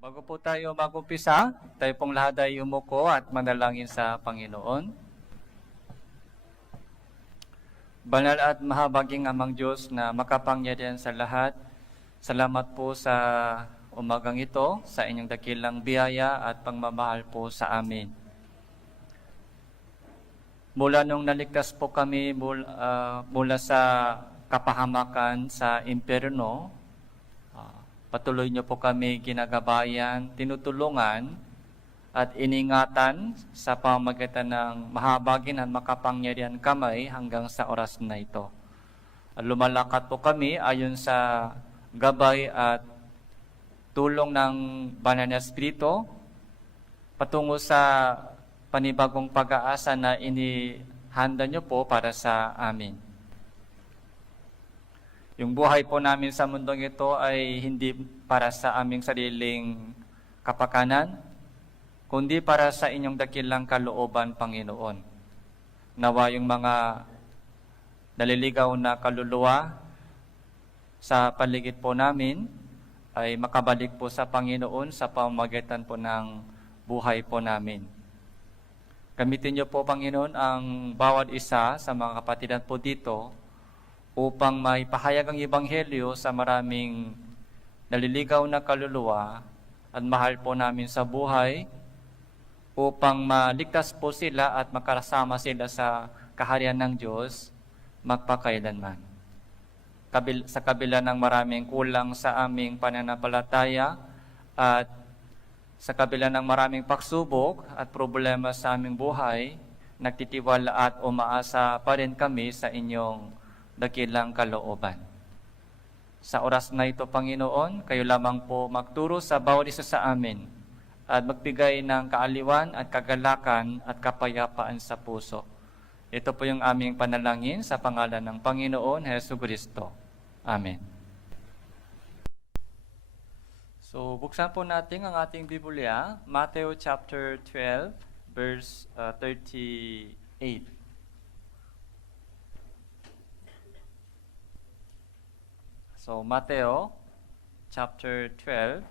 Bago po tayo mag-umpisa, tayo pong lahat ay umuko at manalangin sa Panginoon. Banal at mahabaging Amang Diyos na makapangyarihan sa lahat, salamat po sa umagang ito, sa inyong dakilang biyaya at pagmamahal po sa amin. Mula nung naligtas po kami mula sa kapahamakan sa impyerno, patuloy niyo po kami ginagabayan, tinutulungan at iningatan sa pamamagitan ng mahabagin at makapangyarihan kamay hanggang sa oras na ito. Lumalakad po kami ayon sa gabay at tulong ng Banal na Espiritu patungo sa panibagong pag-aasa na inihanda niyo po para sa amin. Yung buhay po namin sa mundong ito ay hindi para sa aming sariling kapakanan, kundi para sa inyong dakilang kalooban, Panginoon. Nawa yung mga naliligaw na kaluluwa sa paligid po namin ay makabalik po sa Panginoon sa pamamagitan po ng buhay po namin. Gamitin niyo po, Panginoon, ang bawat isa sa mga kapatiran po dito upang maipahayag ang Ebanghelyo sa maraming naliligaw na kaluluwa at mahal po namin sa buhay upang maligtas po sila at makasama sila sa kaharian ng Diyos magpakailanman. Sa kabila ng maraming kulang sa aming pananampalataya at sa kabila ng maraming pagsubok at problema sa aming buhay, nagtitiwala at umaasa pa rin kami sa inyong dakilang kalooban. Sa oras na ito, Panginoon, kayo lamang po magturo sa bawat isa sa amin at magbigay ng kaaliwan at kagalakan at kapayapaan sa puso. Ito po yung aming panalangin sa pangalan ng Panginoon Jesucristo. Amen. So, buksan po natin ang ating Biblia, Matthew chapter 12, verse 38. So, Mateo chapter 12,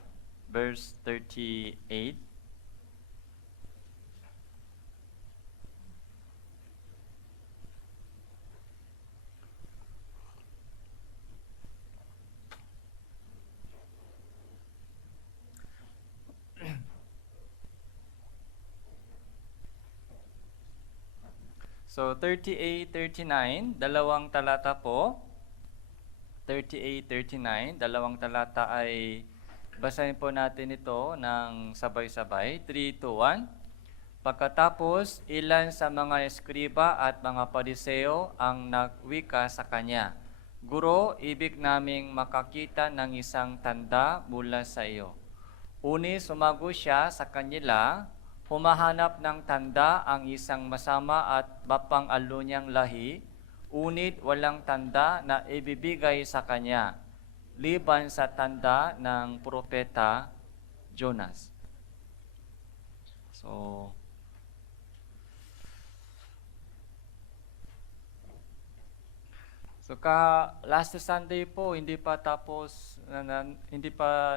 verse 38. So, 38, 39, dalawang talata po. 38-39, dalawang talata ay basahin po natin ito ng sabay-sabay. 3, 2, 1. Pagkatapos, ilan sa mga eskriba at mga pariseo ang nagwika sa kanya, Guro, ibig naming makakita ng isang tanda mula sa iyo. Uni, sumagot siya sa kanila, humahanap ng tanda ang isang masama at mapang-alo niyang lahi, unit walang tanda na ibibigay sa kanya, liban sa tanda ng propeta Jonas. So, last Sunday po, hindi pa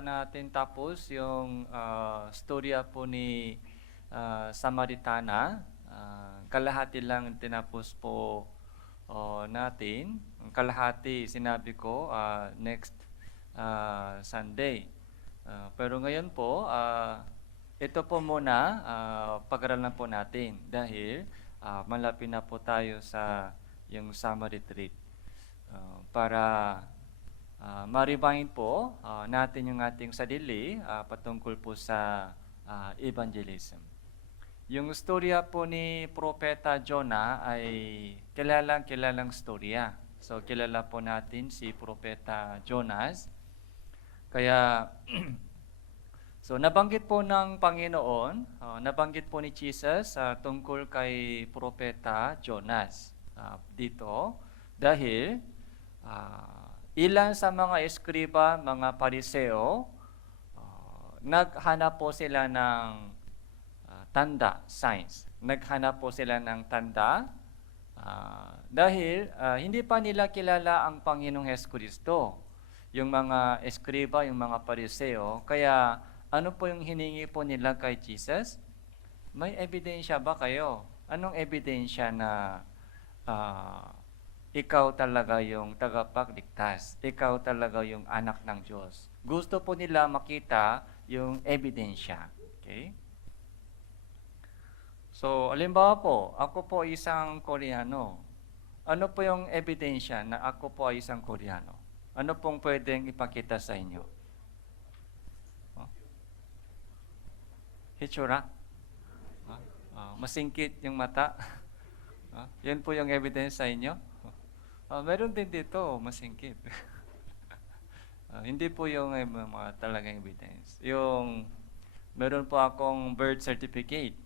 natin tapos yung storya po ni Samaritana. Kalahati lang tinapos po natin. Ang kalahati, sinabi ko, next Sunday. Pero ngayon po, ito po muna, pag-aralan po natin dahil malapit na po tayo sa yung summer retreat. Para ma-remind po natin yung ating sarili patungkol po sa evangelism. Yung storya po ni Propeta Jonah ay kilalang storya. So, kilala po natin si Propeta Jonas. Kaya, so nabanggit po ng Panginoon, nabanggit po ni Jesus tungkol kay Propeta Jonas dito. Dahil, ilan sa mga eskriba, mga pariseo, naghanap po sila ng tanda, signs. Naghanap po sila ng tanda dahil hindi pa nila kilala ang Panginoong Jesucristo. Yung mga eskriba, yung mga pariseo, kaya Ano po yung hiningi po nila kay Jesus? May ebidensya ba kayo? Anong ebidensya na ikaw talaga yung tagapagligtas? Ikaw talaga yung anak ng Diyos? Gusto po nila makita yung ebidensya. Okay? So, alimbawa po, ako po isang Koreano. Ano po yung ebidensya na ako po ay isang Koreano? Ano pong pwedeng ipakita sa inyo? Hitsura? Masingkit yung mata? Yan po yung evidence sa inyo? Meron din dito, masingkit. Hindi po yung mga talagang evidence. Yung meron po akong birth certificate,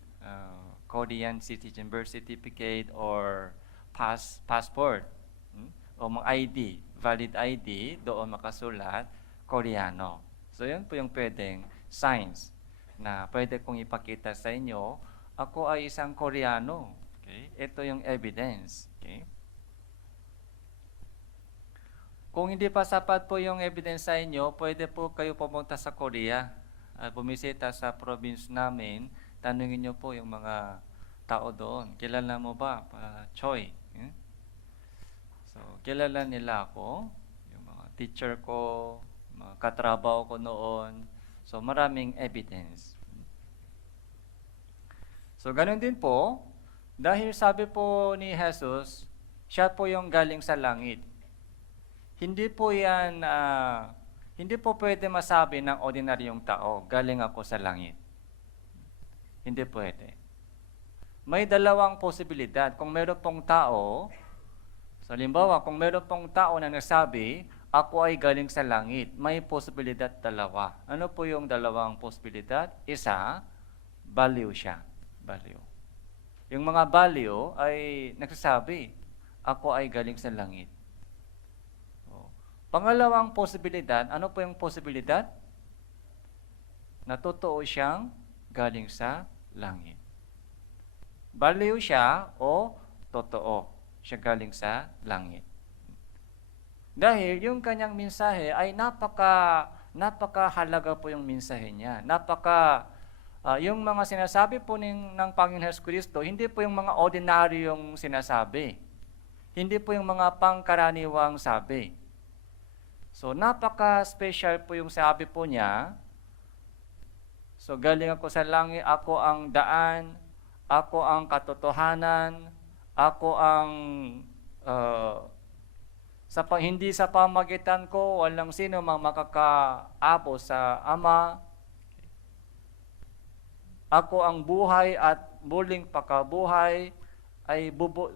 Korean citizen birth certificate or passport, o mga ID, valid ID, doon makasulat, Koreano. So yan po yung pwedeng signs na pwede kong ipakita sa inyo, ako ay isang Koreano. Okay? Ito yung evidence. Okay? Kung hindi pa sapat po yung evidence sa inyo, pwede po kayo pumunta sa Korea at bumisita sa province namin. Tanungin nyo po yung mga tao doon. Kilala mo ba? Choi. So, kilala nila ako. Yung mga teacher ko, mga katrabaho ko noon. So, maraming evidence. So, ganun din po. Dahil sabi po ni Jesus, siya po yung galing sa langit. Hindi po yan, hindi po pwede masabi ng ordinaryong tao, galing ako sa langit. Hindi pwede. May dalawang posibilidad. Kung meron pong tao, sa halimbawa, kung meron pong tao na nagsabi, ako ay galing sa langit, may posibilidad dalawa. Ano po yung dalawang posibilidad? Isa, baliw siya. Baliw. Yung mga baliw ay nagsasabi, ako ay galing sa langit. Pangalawang posibilidad, ano po yung posibilidad? Na totoo siyang galing sa langit. Baliw siya o totoo siya galing sa langit. Dahil yung kanyang mensahe ay napakahalaga po yung mensahe niya. Yung mga sinasabi po ng Panginoon Jesucristo, hindi po yung mga ordinaryong sinasabi. Hindi po yung mga pangkaraniwang sabi. So, napaka-special po yung sabi po niya. So, galing ako sa langit, ako ang daan, ako ang katotohanan, ako ang, hindi sa pamagitan ko, walang sino mang makakaabo sa Ama. Ako ang buhay at muling pakabuhay,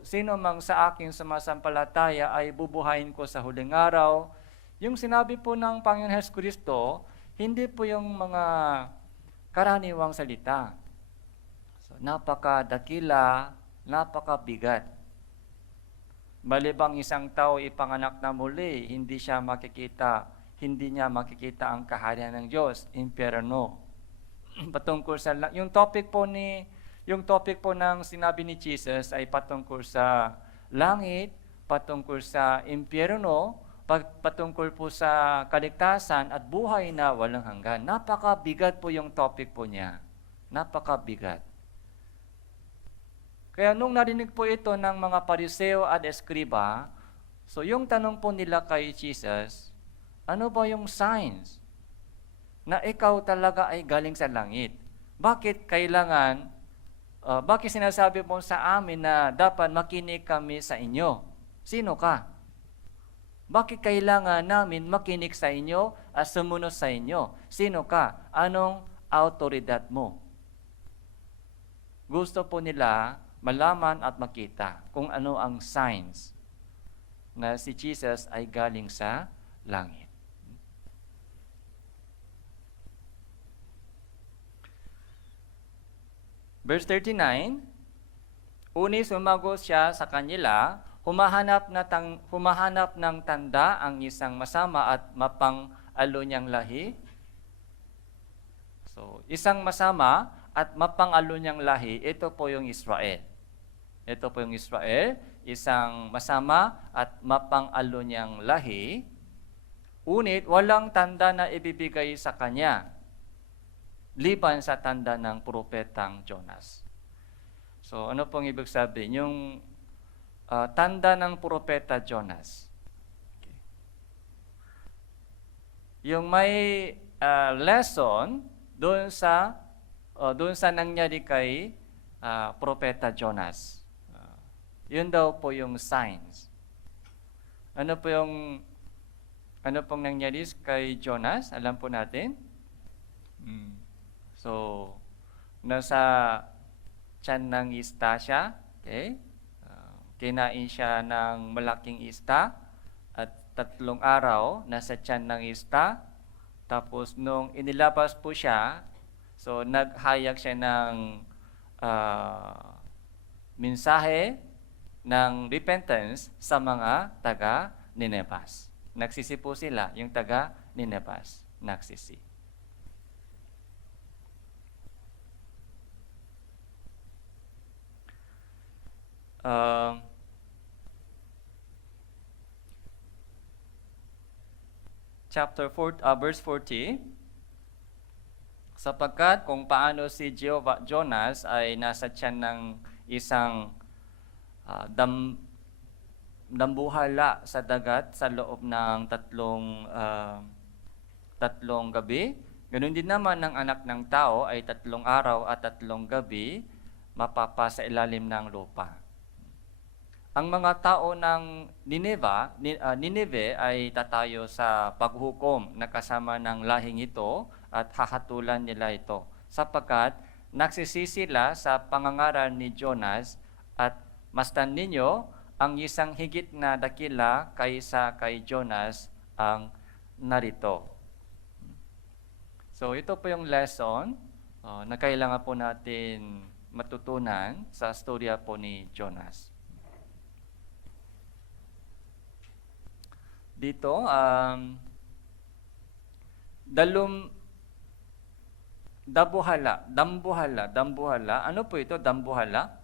sino mang sa akin sumasampalataya ay bubuhayin ko sa huling araw. Yung sinabi po ng Panginoon Jesucristo, hindi po yung mga karaniwang salita. So, napakadakila, napakabigat. Malibang isang tao ipanganak na muli, hindi niya makikita ang kaharian ng Diyos, impyerno. Patungkol sa yung topic po ng sinabi ni Jesus ay patungkol sa langit, patungkol sa impyerno, patungkol po sa kaligtasan at buhay na walang hanggan. Napakabigat po yung topic po niya. Napakabigat. Kaya nung narinig po ito ng mga Pariseo at Eskriba, so yung tanong po nila kay Jesus, ano ba yung signs na ikaw talaga ay galing sa langit? Bakit sinasabi mo sa amin na dapat makinig kami sa inyo? Sino ka? Bakit kailangan namin makinig sa inyo at sumunod sa inyo? Sino ka? Anong autoridad mo? Gusto po nila malaman at makita kung ano ang signs na si Jesus ay galing sa langit. Verse 39, Unis sumagot siya sa kanila, humahanap ng tanda ang isang masama at mapang-alo niyang lahi. So, isang masama at mapang-alo niyang lahi, ito po yung Israel. Ito po yung Israel, isang masama at mapang-alo niyang lahi. Unit, walang tanda na ibibigay sa kanya. liban sa tanda ng propetang Jonas. So ano pong ibig sabihin? Yung tanda ng propeta Jonas. Okay. Yung may lesson doon sa nangyari kay propeta Jonas. Yun daw po yung signs. Ano pong nangyari kay Jonas? Alam po natin? So, nasa tiyan ng isda siya. Okay? Kinain siya ng malaking isda. At 3 araw, nasa tiyan ng isda. Tapos, nung inilabas po siya, so naghayag siya ng mensahe ng repentance sa mga taga Nineveh. Nagsisi po sila, yung taga Nineveh, nagsisi. Verse 40, sapagkat kung paano si Jonas ay nasa tiyan ng isang dambuhala sa dagat sa loob ng tatlong gabi, ganun din naman ng Anak ng Tao ay 3 araw at 3 gabi mapapasa ilalim ng lupa. Ang mga tao ng Nineveh ay tatayo sa paghukom na kasama ng lahing ito at hahatulan nila ito, sapagkat nagsisisi sila sa pangangaral ni Jonas at masdan ninyo ang isang higit na dakila kaysa kay Jonas ang narito. So ito po yung lesson na kailangan po natin matutunan sa storya po ni Jonas. Dito, dambuhala. Ano po ito, dambuhala?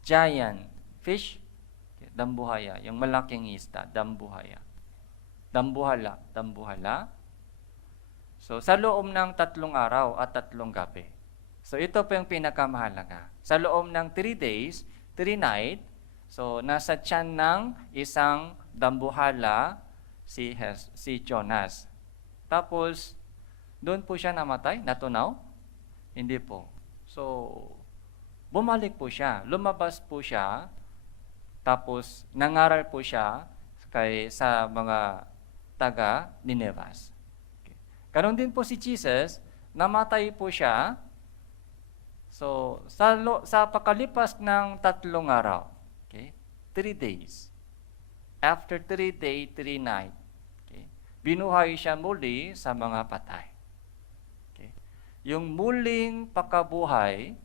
Giant fish, dambuhaya, yung malaking isda, dambuhala. So, sa loob ng 3 araw at 3 gabi. So, ito po yung pinakamahalaga. Sa loob ng 3 days, 3 night, so, nasa tiyan ng isang dambuhala si Jonas. Tapos, doon po siya namatay, natunaw? Hindi po. So, bumalik po siya, lumabas po siya, tapos nangaral po siya sa mga taga Nineveh. Okay. Karon din po si Jesus, namatay po siya. So, sa pakalipas ng 3 araw, okay, 3 days. After 3 days, 3 nights, okay, binuhay siya muli sa mga patay. Okay. Yung muling pagkabuhay,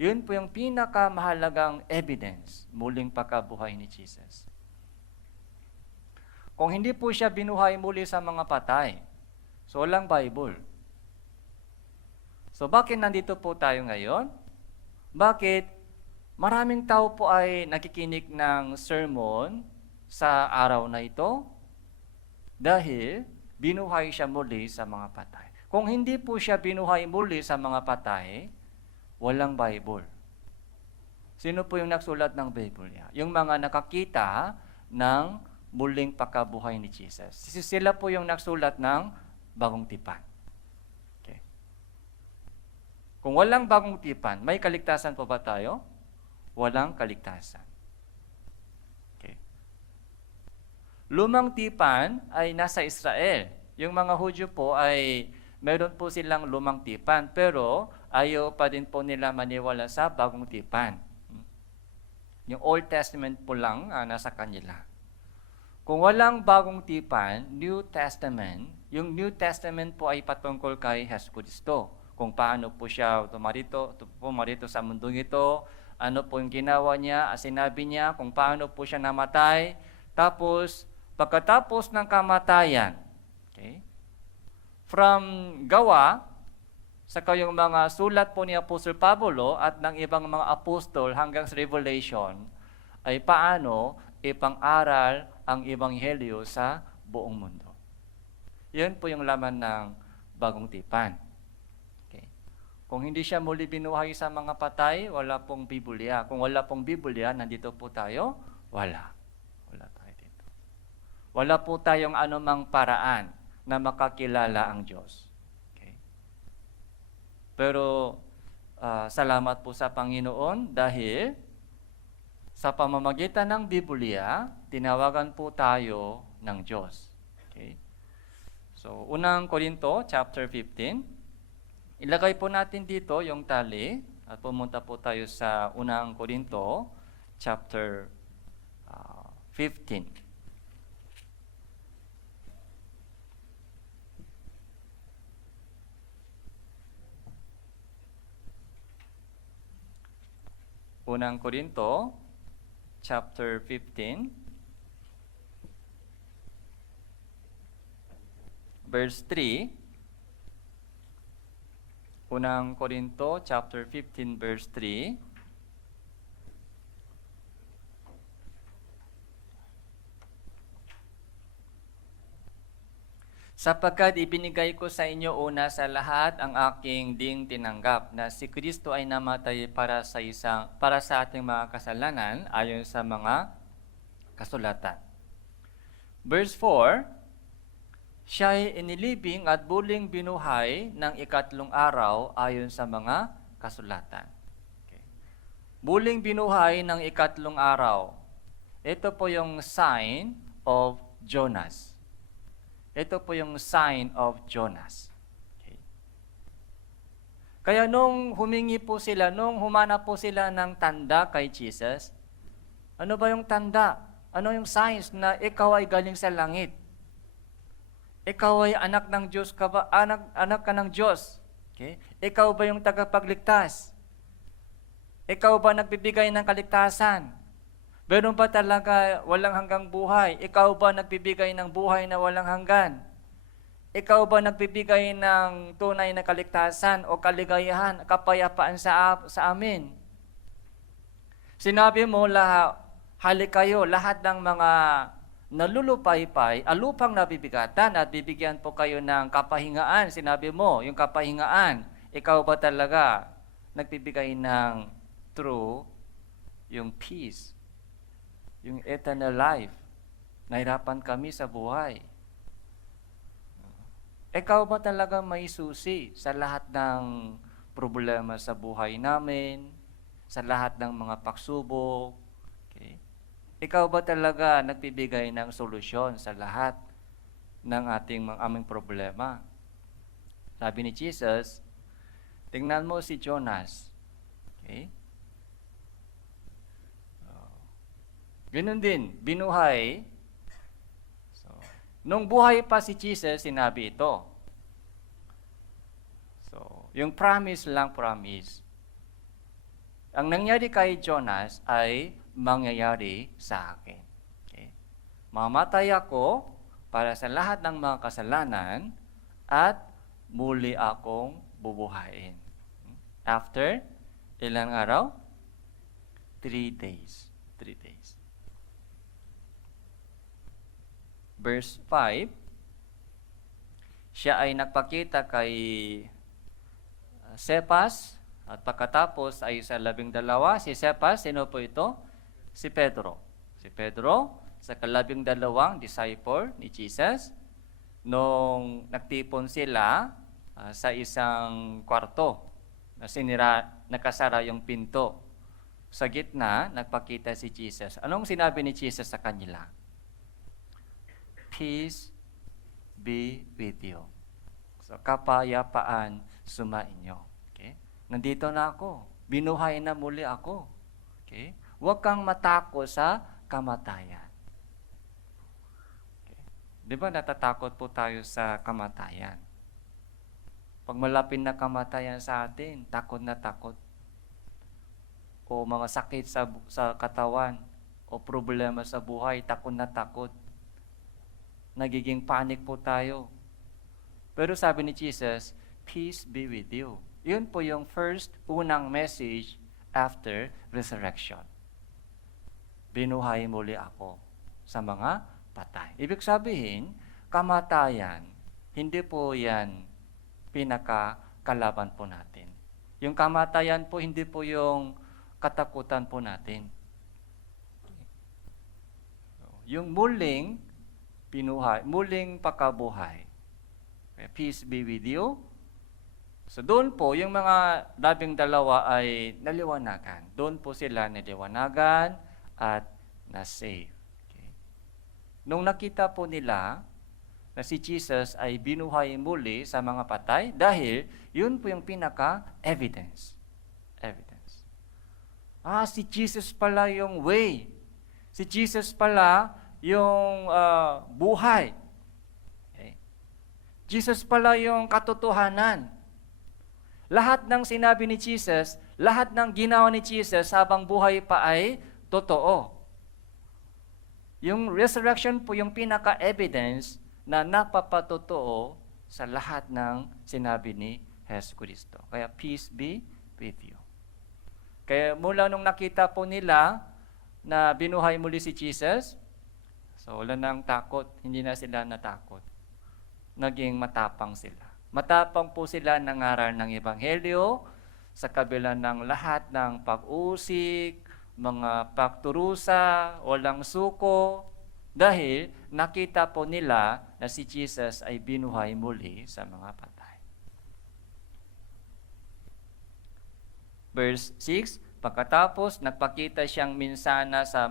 yun po yung pinakamahalagang evidence, muling pagkabuhay ni Jesus. Kung hindi po siya binuhay muli sa mga patay, so walang Bible. So bakit nandito po tayo ngayon? Bakit maraming tao po ay nakikinig ng sermon sa araw na ito? Dahil binuhay siya muli sa mga patay. Kung hindi po siya binuhay muli sa mga patay, walang Bible. Sino po yung nagsulat ng Bible niya? Yung mga nakakita ng muling pagkabuhay ni Jesus. Sila po yung nagsulat ng Bagong Tipan. Okay. Kung walang Bagong Tipan, may kaligtasan po ba tayo? Walang kaligtasan. Okay. Lumang Tipan ay nasa Israel. Yung mga Hudyo po ay meron po silang lumang tipan, pero ayaw pa din po nila maniwala sa Bagong Tipan. Yung Old Testament po lang nasa kanila. Kung walang Bagong Tipan, New Testament, yung New Testament po ay patungkol kay Jesucristo. Kung paano po siya pumarito sa mundong ito, ano po yung ginawa niya, sinabi niya, kung paano po siya namatay. Tapos, pagkatapos ng kamatayan, okay, from Gawa, sa kayong mga sulat po ni Apostle Pablo at ng ibang mga apostol hanggang sa Revelation, ay paano ipang-aral ang Ebanghelyo sa buong mundo. Yan po yung laman ng bagong tipan. Okay. Kung hindi siya muli binuhay sa mga patay, wala pong Biblia. Kung wala pong Biblia, nandito po tayo, wala. Wala tayo dito. Wala po tayong anumang paraan na makakilala ang Diyos. Okay. Pero salamat po sa Panginoon dahil sa pamamagitan ng Biblia, tinawagan po tayo ng Diyos. Okay. So, unang Korinto, chapter 15. Ilagay po natin dito yung tali at pumunta po tayo sa unang Korinto, chapter 15. Unang Korinto, chapter 15, verse 3. Unang Korinto, chapter 15, verse 3. Sapagkat ibinigay ko sa inyo una sa lahat ang aking ding tinanggap na si Kristo ay namatay para sa ating mga kasalanan ayon sa mga kasulatan. Verse 4, siya ay inilibing at buling binuhay ng ikatlong araw ayon sa mga kasulatan. Okay. Buling binuhay ng ikatlong araw. Ito po yung sign of Jonas. Ito po yung sign of Jonas. Okay. Kaya nung humingi po sila, nung humanap po sila ng tanda kay Jesus, ano ba yung tanda? Ano yung signs na ikaw ay galing sa langit? Ikaw ay anak ng Diyos ka ba? Anak ka ng Diyos. Okay? Ikaw ba yung tagapagligtas? Ikaw ba nagbibigay ng kaligtasan? Meron ba talaga walang hanggang buhay? Ikaw ba nagbibigay ng buhay na walang hanggan? Ikaw ba nagbibigay ng tunay na kaligtasan o kaligayahan, kapayapaan sa amin? Sinabi mo, halik kayo, lahat ng mga nalulupaypay, alupang nabibigatan at bibigyan po kayo ng kapahingaan. Sinabi mo, yung kapahingaan, ikaw ba talaga nagbibigay ng true, yung peace, yung eternal life? Nahirapan kami sa buhay. Ikaw ba talaga may susi sa lahat ng problema sa buhay namin, sa lahat ng mga pagsubok? Okay. Ikaw ba talaga nagbibigay ng solusyon sa lahat ng aming problema? Sabi ni Jesus, tingnan mo si Jonas. Okay? Ganun din, binuhay. So, nung buhay pa si Jesus, sinabi ito. So, yung promise. Ang nangyari kay Jonas ay mangyayari sa akin. Okay? Mamatay ako para sa lahat ng mga kasalanan at muli akong bubuhayin. After ilang araw? 3 days. 3 days. Verse 5, siya ay nagpakita kay Cephas at pagkatapos ay sa 12. Si Cephas, sino po ito? Si Pedro. Si Pedro, sa 12 disciple ni Jesus, nung nagtipon sila sa isang kwarto, nakasara yung pinto. Sa gitna, nagpakita si Jesus. Anong sinabi ni Jesus sa kanila? Peace be with you. So, kapayapaan sumainyo. Okay? Nandito na ako. Binuhay na muli ako. Okay? Huwag kang matakot sa kamatayan. Okay. Di ba natatakot po tayo sa kamatayan? Pag malapit na kamatayan sa atin, takot na takot. O mga sakit sa katawan, o problema sa buhay, takot na takot. Nagiging panic po tayo. Pero sabi ni Jesus, peace be with you. Yun po yung unang message after resurrection. Binuhay muli ako sa mga patay. Ibig sabihin, kamatayan Hindi po yan pinakakalaban po natin. Yung kamatayan po, hindi po yung katakutan po natin. Yung muling pinuhay, muling pagkabuhay. Peace be with you. So doon po, yung mga 12 ay naliwanagan. Doon po sila naliwanagan at na-save. Okay. Nung nakita po nila na si Jesus ay binuhay muli sa mga patay, dahil yun po yung pinaka-evidence. Evidence. Si Jesus pala yung way. Si Jesus pala yung buhay. Okay. Jesus pala yung katotohanan. Lahat ng sinabi ni Jesus, lahat ng ginawa ni Jesus habang buhay pa ay totoo. Yung resurrection po yung pinaka-evidence na napapatotoo sa lahat ng sinabi ni Jesus Cristo. Kaya peace be with you. Kaya mula nung nakita po nila na binuhay muli si Jesus, so wala nang takot, hindi na sila natakot. Naging matapang sila. Matapang po sila nangaral ng Ebanghelyo sa kabila ng lahat ng pag-usik, mga pagturusa, walang suko, dahil nakita po nila na si Jesus ay binuhay muli sa mga patay. Verse 6, pagkatapos nagpakita siyang minsana sa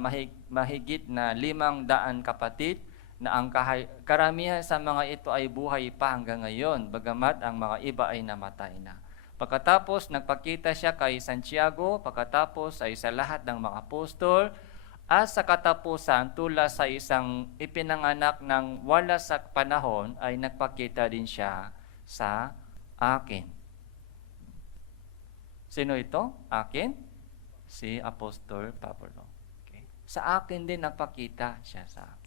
mahigit na 500 kapatid, na ang karamihan sa mga ito ay buhay pa hanggang ngayon, bagamat ang mga iba ay namatay na. Pagkatapos nagpakita siya kay Santiago, pagkatapos ay sa lahat ng mga apostol, at sa katapusan tula sa isang ipinanganak ng wala sa panahon, ay nagpakita din siya sa akin. Sino ito? Akin? Si Apostol Pablo. Okay. Sa akin din nagpakita siya sa akin.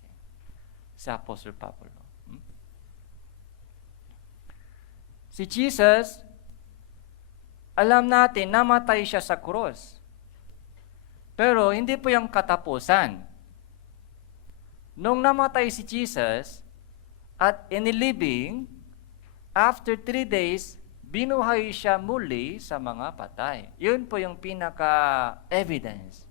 Si Apostol Pablo. Si Jesus, alam natin, namatay siya sa krus. Pero hindi po yung katapusan. Nung namatay si Jesus at inilibing, after 3 days, binuhay siya muli sa mga patay. Yun po yung pinaka-evidence.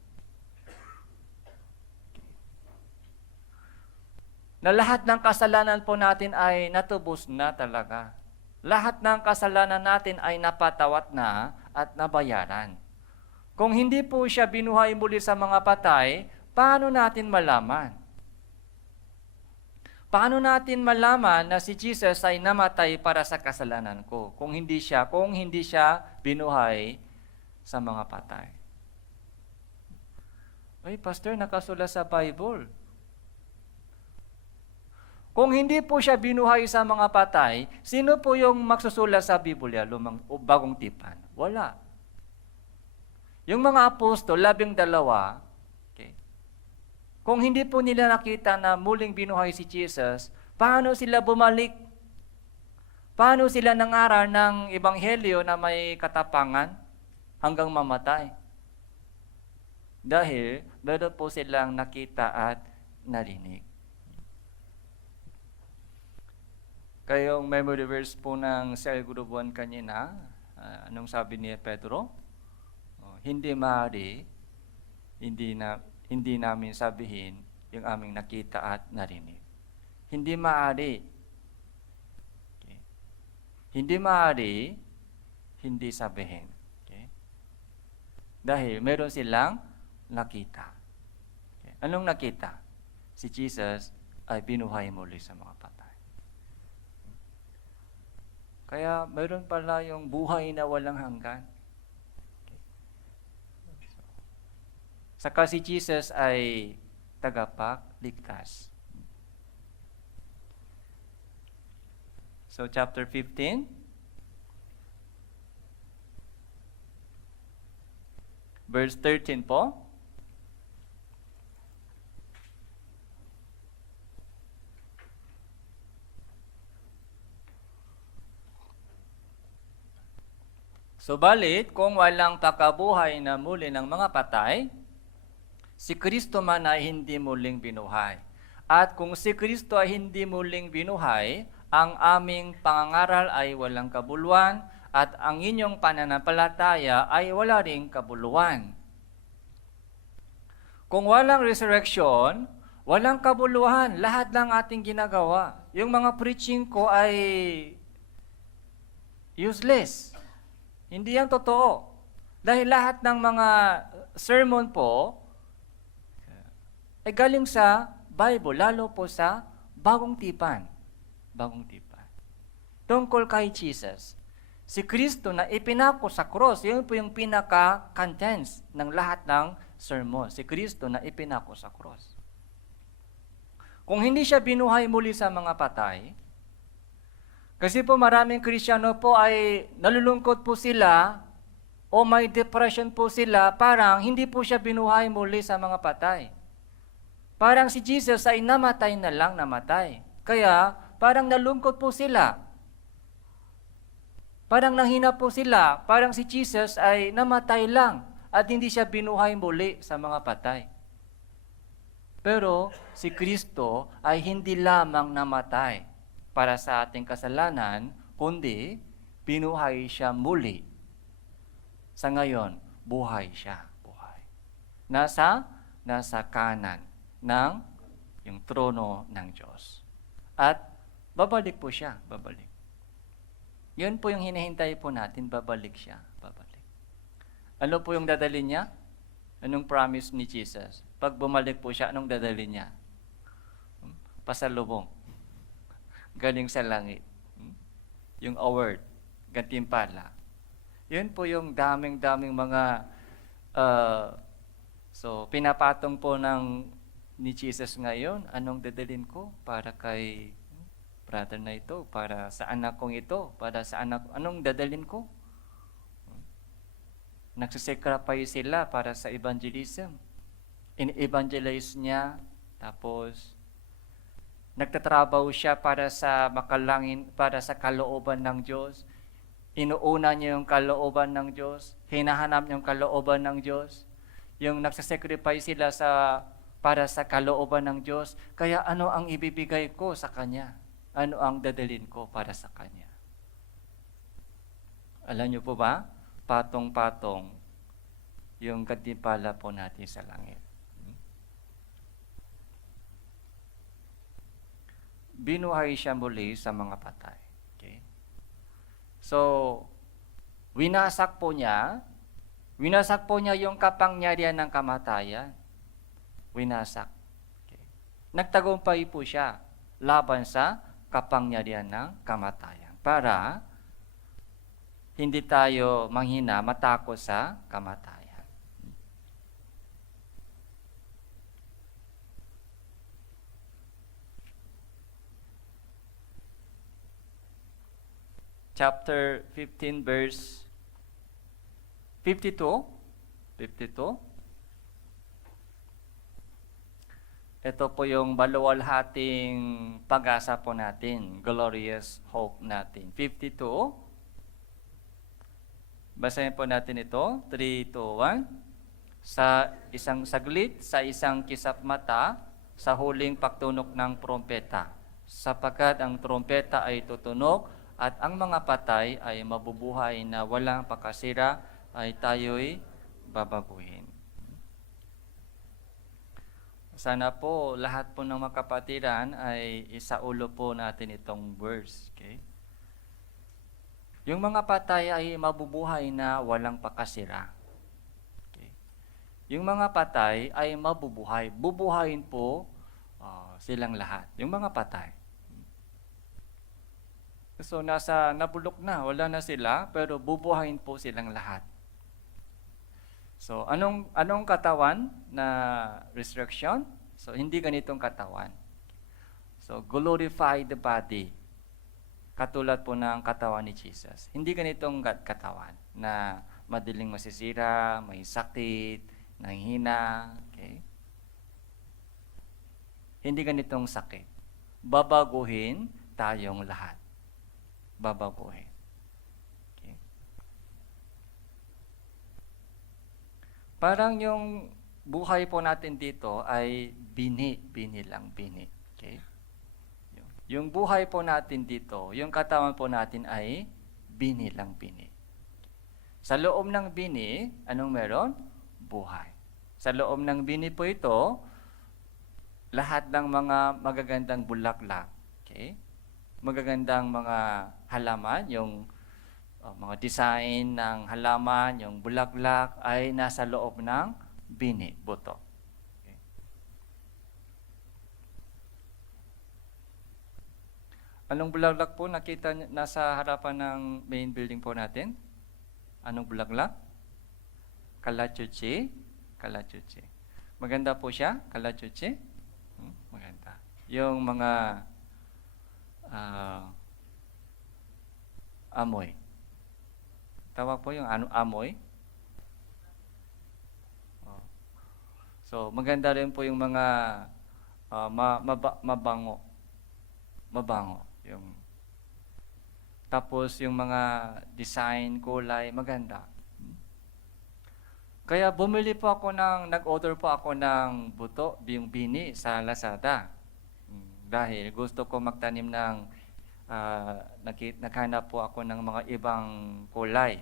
Na lahat ng kasalanan po natin ay natubos na talaga. Lahat ng kasalanan natin ay napatawat na at nabayaran. Kung hindi po siya binuhay muli sa mga patay, paano natin malaman? Paano natin malaman na si Jesus ay namatay para sa kasalanan ko kung hindi siya binuhay sa mga patay? Ay, Pastor, nakasulat sa Bible. Kung hindi po siya binuhay sa mga patay, sino po yung magsusulat sa Biblia, bagong tipan? Wala. Yung mga apostol, 12, okay. Kung hindi po nila nakita na muling binuhay si Jesus, paano sila bumalik? Paano sila nangaral ng Ebanghelyo na may katapangan hanggang mamatay? Dahil meron po silang nakita at narinig. Kayong memory verse po ng cell group 1 kanina, anong sabi ni Pedro? Hindi maaari, hindi namin sabihin yung aming nakita at narinig. Hindi maaari. Okay. Hindi maaari, hindi sabihin. Okay. Dahil meron silang nakita. Okay. Anong nakita? Si Jesus ay binuhay muli sa mga patay. Kaya mayroon pala yung buhay na walang hanggan. Saka si Jesus ay tagapagligtas. So chapter 15, verse 13 po. Subalit, kung walang pakabuhay na muli ng mga patay, si Kristo man ay hindi muling binuhay. At kung si Kristo ay hindi muling binuhay, ang aming pangangaral ay walang kabuluhan at ang inyong pananampalataya ay wala ring kabuluhan. Kung walang resurrection, walang kabuluhan. Lahat ng ating ginagawa. Yung mga preaching ko ay useless. Hindi yan totoo. Dahil lahat ng mga sermon po ay galing sa Bible, lalo po sa Bagong Tipan. Bagong Tipan. Tungkol kay Jesus. Si Kristo na ipinako sa cross, yun po yung pinaka-contents ng lahat ng sermon. Si Kristo na ipinako sa cross. Kung hindi siya binuhay muli sa mga patay, kasi po maraming Kristiyano po ay nalulungkot po sila o may depression po sila, parang hindi po siya binuhay muli sa mga patay. Parang si Jesus ay namatay na lang, namatay. Kaya parang nalungkot po sila. Parang nanghina po sila. Parang si Jesus ay namatay lang at hindi siya binuhay muli sa mga patay. Pero si Kristo ay hindi lamang namatay para sa ating kasalanan, kundi binuhay siya muli. Sa ngayon, buhay siya. Buhay. Nasa kanan ng yung trono ng Diyos. At babalik po siya, babalik. Yun po yung hinihintay po natin, babalik siya, babalik. Ano po yung dadalhin niya? Anong promise ni Jesus? Pag bumalik po siya, anong dadalhin niya? Pasalubong. Galing sa langit. Yung award, gantimpala. Yun po yung daming-daming mga pinapatong po ni Jesus ngayon. Anong dadalhin ko para kay brother na ito, para sa anak kong ito, para sa anong dadalhin ko? Nagsasacrifice sila para sa evangelism. In-evangelize niya, tapos nagtatrabaho siya para sa makalangin, para sa kalooban ng Diyos. Inuuna niya yung kalooban ng Diyos, hinahanap niya yung kalooban ng Diyos. Yung nagsasacrifice sila para sa kalooban ng Diyos. Kaya ano ang ibibigay ko sa Kanya? Ano ang dadalhin ko para sa Kanya? Alam niyo po ba? Patong-patong yung gantimpala po natin sa langit. Binuhay siya muli sa mga patay. Okay? So, winasak po niya yung kapangyarihan ng kamatayan. Winasak. Okay? Nagtagumpay po siya laban sa kapangyarihan ng kamatayan para hindi tayo manghina, matakot sa kamatayan. Chapter 15, verse 52. Ito po yung baluwalhating pag-asa po natin, glorious hope natin. 52. Basahin po natin ito. 3, 2, 1. Sa isang saglit, sa isang kisap mata, sa huling pagtunog ng trompeta. Sapagkat ang trompeta ay tutunog at ang mga patay ay mabubuhay na walang pakasira ay tayo'y babaguhin. Sana po lahat po ng mga kapatiran ay isaulo po natin itong verse. Okay? Yung mga patay ay mabubuhay na walang pakasira. Okay? Yung mga patay ay mabubuhay. Bubuhayin po silang lahat. Yung mga patay. So nabulok na, wala na sila, pero bubuhayin po silang lahat. So anong katawan na resurrection? So hindi ganitong katawan. So glorify the body. Katulad po ng katawan ni Jesus. Hindi ganitong katawan na madaling masisira, may sakit, nanghina, okay? Hindi ganitong sakit. Babaguhin tayong lahat. Babaguhin. Okay. Parang yung buhay po natin dito ay bini lang. Okay? Yung buhay po natin dito, yung katawan po natin ay bini lang bini. Sa loob ng bini, anong meron? Buhay. Sa loob ng bini po ito, lahat ng mga magagandang bulaklak, okay? Magagandang mga halaman, yung mga design ng halaman, yung bulaklak ay nasa loob ng bini, buto. Okay. Anong bulaklak po nakita nasa harapan ng main building po natin? Anong bulaklak? Kalachuchi. Kalachuchi. Maganda po siya, kalachuchi. Maganda. Yung mga amoy. Tawag po yung amoy. So, maganda rin po yung mga mabango. Mabango. Tapos yung mga design, kulay, maganda. Kaya bumili po ako nag-order po ako ng buto, yung bini sa Lazada. Dahil gusto ko magtanim ng, naghanap po ako ng mga ibang kulay.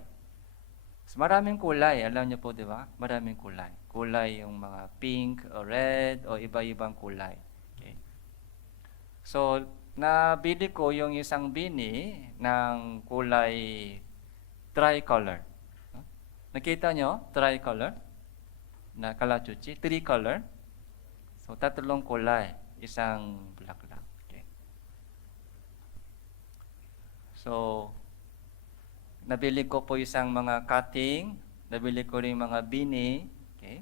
So, maraming kulay, alam niyo po, di ba? Maraming kulay. Kulay yung mga pink, o red, o iba-ibang kulay. Okay. So, nabili ko yung isang bini ng kulay tricolor. Nakita nyo? Tricolor na kalachuchi. 3 color. So, 3 kulay. Isang bulaklak. Okay. So, nabili ko po isang mga cutting. Nabili ko rin mga bini. Okay.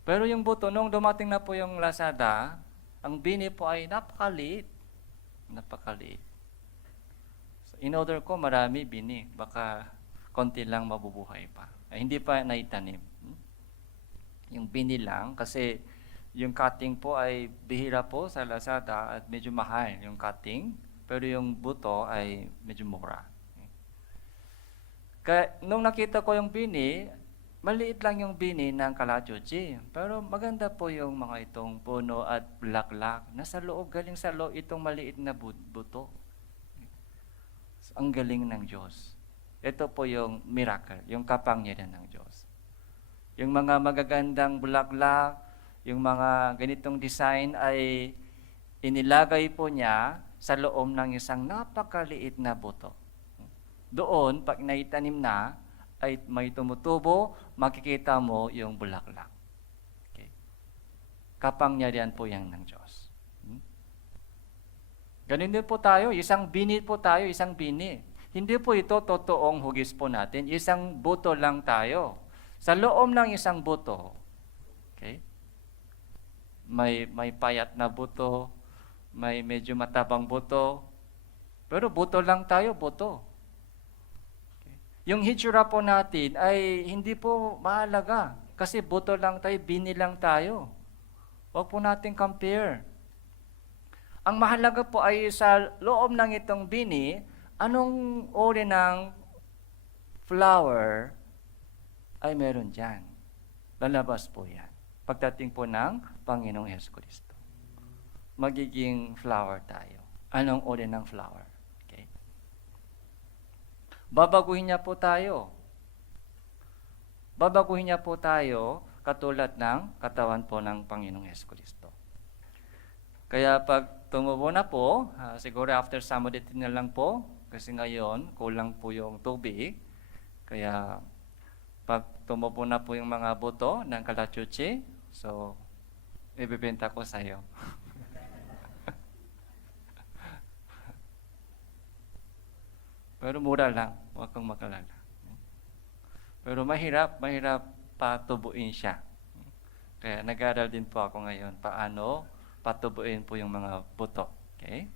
Pero yung buto, nung dumating na po yung Lazada, ang bini po ay napakaliit. Napakaliit. So, in-order ko marami bini. Baka konti lang mabubuhay pa. Hindi pa naitanim. Yung bini lang, kasi yung cutting po ay bihira po sa Lazada at medyo mahal yung cutting. Pero yung buto ay medyo mura. Kaya nung nakita ko yung bini, maliit lang yung bini ng kalachuchi. Pero maganda po yung mga itong puno at bulaklak. Nasa loob, galing sa loob itong maliit na buto. So, ang galing ng Diyos. Ito po yung miracle, yung kapangyarihan ng Diyos. Yung mga magagandang bulaklak, yung mga ganitong design ay inilagay po niya sa loob ng isang napakaliit na buto. Doon, pag naitanim na, ay may tumutubo, makikita mo yung bulaklak. Okay. Kapangyarihan po yan ng Diyos. Ganun din po tayo, isang bini po tayo, isang bini. Hindi po ito totoong hugis po natin, isang buto lang tayo. Sa loob ng isang buto, okay, may payat na buto, may medyo matabang buto, pero buto lang tayo, buto. Yung hitsura po natin ay hindi po mahalaga kasi buto lang tayo, bini lang tayo. Huwag po natin compare. Ang mahalaga po ay sa loob ng itong bini, anong uri ng flower ay meron dyan. Lalabas po yan. Pagdating po ng Panginoong Jesucristo. Magiging flower tayo. Anong uri ng flower? Babaguhin niya po tayo. Babaguhin niya po tayo katulad ng katawan po ng Panginoong Jesucristo. Kaya pag tumubo na po, siguro after Samudit na lang po, kasi ngayon kulang po yung tubig. Kaya pag tumubo na po yung mga buto ng kalachuchi, so ibibenta ko sa iyo. Pero mura lang, huwag kang makalala. Pero mahirap patubuin siya. Kaya nag-aaral din po ako ngayon paano patubuin po yung mga buto. Okay?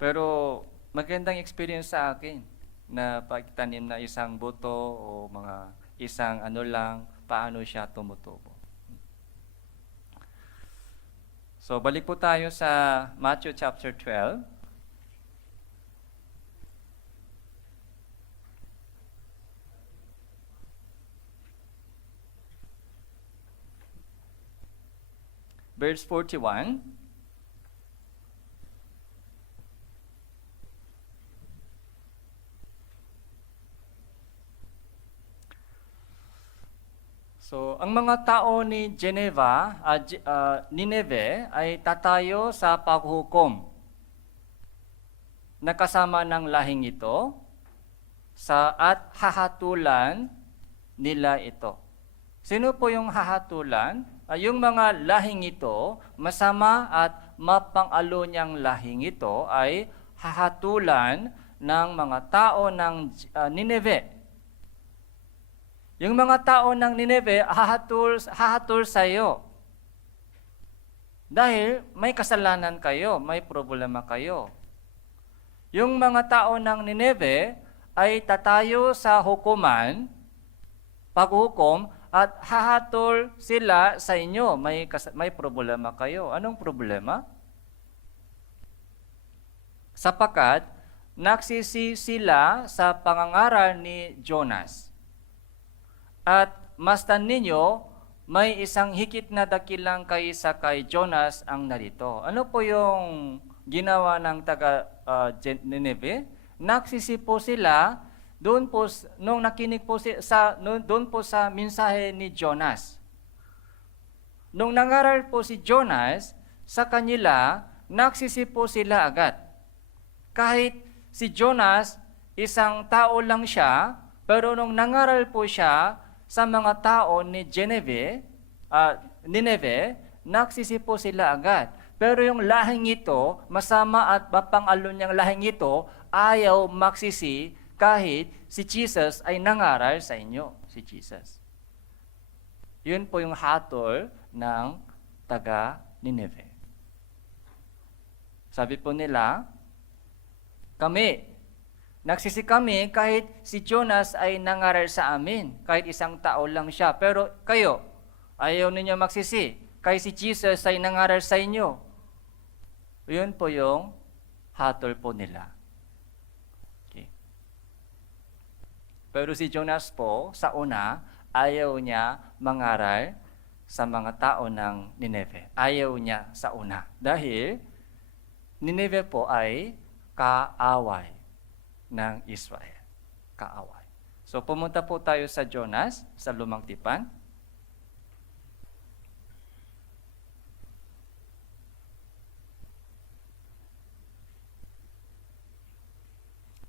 Pero magandang experience sa akin na pagtanim na isang buto o mga isang lang, paano siya tumutubo. So balik po tayo sa Matthew chapter 12. verse 41. So, ang mga tao ni Nineveh ay tatayo sa paghukom na kasama ng lahing ito at hahatulan nila ito. Sino po yung hahatulan? Yung mga lahing ito, masama at mapang-alo niyang lahing ito ay hahatulan ng mga tao ng Nineveh. Yung mga tao ng Nineveh, hahatul sa iyo. Dahil may kasalanan kayo, may problema kayo. Yung mga tao ng Nineveh ay tatayo sa hukuman, paghukom, at hahatul sila sa inyo. May problema kayo. Anong problema? Sapagkat nagsisi sila sa pangangaral ni Jonas. At masdan ninyo, may isang higit na dakilang kaysa kay Jonas ang narito. Ano po yung ginawa ng taga Nineveh? Nagsisi po sila doon po nung nakinig po doon po sa mensahe ni Jonas. Nung nangaral po si Jonas sa kanila, nagsisi po sila agad. Kahit si Jonas isang tao lang siya, pero nung nangaral po siya sa mga tao ni Nineveh, nagsisi po sila agad. Pero yung lahing ito, masama at mapang-alo niyang lahing ito, ayaw magsisi kahit si Jesus ay nangaral sa inyo, si Jesus. Yun po yung hatol ng taga Nineveh. Sabi po nila, nagsisi kami kahit si Jonas ay nangaral sa amin, kahit isang tao lang siya. Pero kayo, ayaw ninyo magsisi, kahit si Jesus ay nangaral sa inyo. Yun po yung hatol po nila. Okay. Pero si Jonas po, sa una, ayaw niya mangaral sa mga tao ng Nineveh. Ayaw niya sa una. Dahil Nineveh po ay kaaway ng Israel. Kaaway. So pumunta po tayo sa Jonas, sa Lumang Tipan.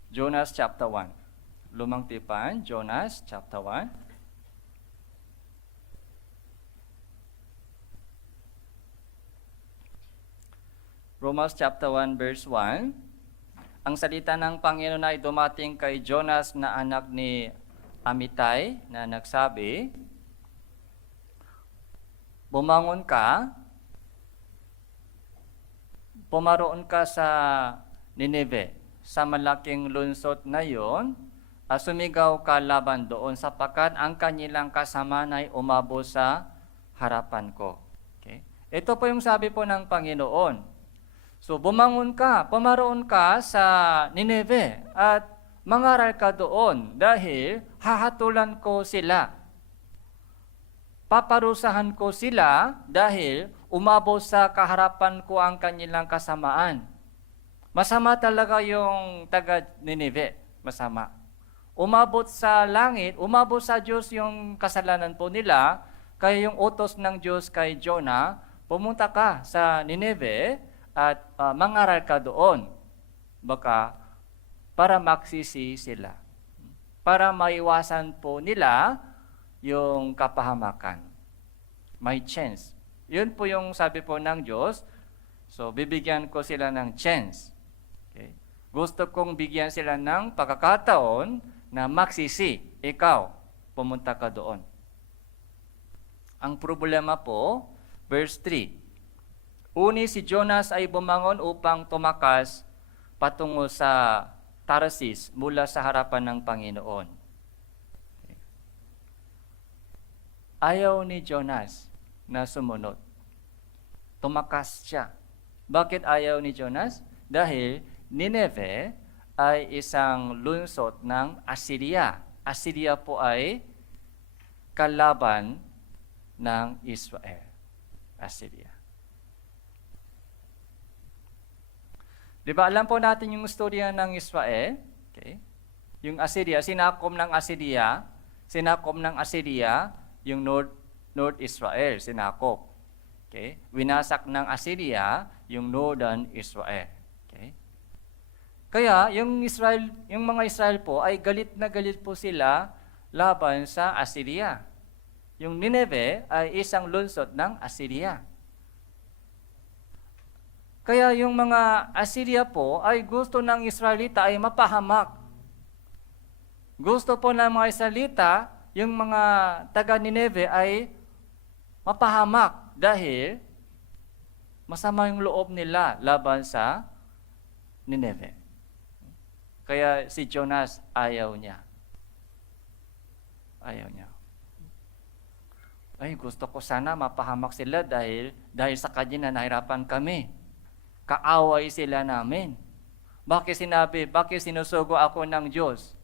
Jonas chapter 1. Lumang Tipan, Jonas chapter 1. Romans chapter 1 verse 1. Ang salita ng Panginoon ay dumating kay Jonas na anak ni Amittai na nagsabi, bumangon ka, pumaroon ka sa Nineveh, sa malaking lungsod na yon, sumigaw ka laban doon sapagkat ang kanilang kasamaan ay umabot sa harapan ko. Okay? Ito po yung sabi po ng Panginoon. So bumangon ka, pumaroon ka sa Nineveh at mangaral ka doon dahil hahatulan ko sila. Paparusahan ko sila dahil umabot sa kaharapan ko ang kanilang kasamaan. Masama talaga yung taga Nineveh, masama. Umabot sa langit, umabot sa Diyos yung kasalanan po nila, kaya yung utos ng Diyos kay Jonah, pumunta ka sa Nineveh at mangaral ka doon. Baka para magsisi sila. Para maiwasan po nila yung kapahamakan. May chance. Yun po yung sabi po ng Diyos. So, bibigyan ko sila ng chance. Okay? Gusto kong bigyan sila ng pagkakataon na magsisi. Ikaw, pumunta ka doon. Ang problema po, verse 3. Uni si Jonas ay bumangon upang tumakas patungo sa Tarsis mula sa harapan ng Panginoon. Ayaw ni Jonas na sumunod. Tumakas siya. Bakit ayaw ni Jonas? Dahil Nineveh ay isang lungsod ng Assyria. Assyria po ay kalaban ng Israel. Assyria. Di ba alam po natin yung istorya ng Israel? Okay. Yung Assyria, sinakop ng Assyria yung North Israel, sinakop. Okay? Winasak ng Assyria yung Northern Israel. Okay? Kaya yung mga Israel po ay galit na galit po sila laban sa Assyria. Yung Nineveh ay isang lungsod ng Assyria. Kaya yung mga Assyria po ay gusto ng Israelita ay mapahamak. Gusto po ng mga Israelita, yung mga taga Nineveh ay mapahamak dahil masama yung loob nila laban sa Nineveh. Kaya si Jonas ayaw niya. Ayaw niya. Ay, gusto ko sana mapahamak sila dahil sa kanya na nahirapan kami. Kaaway sila namin. Bakit sinusugo ako ng Diyos?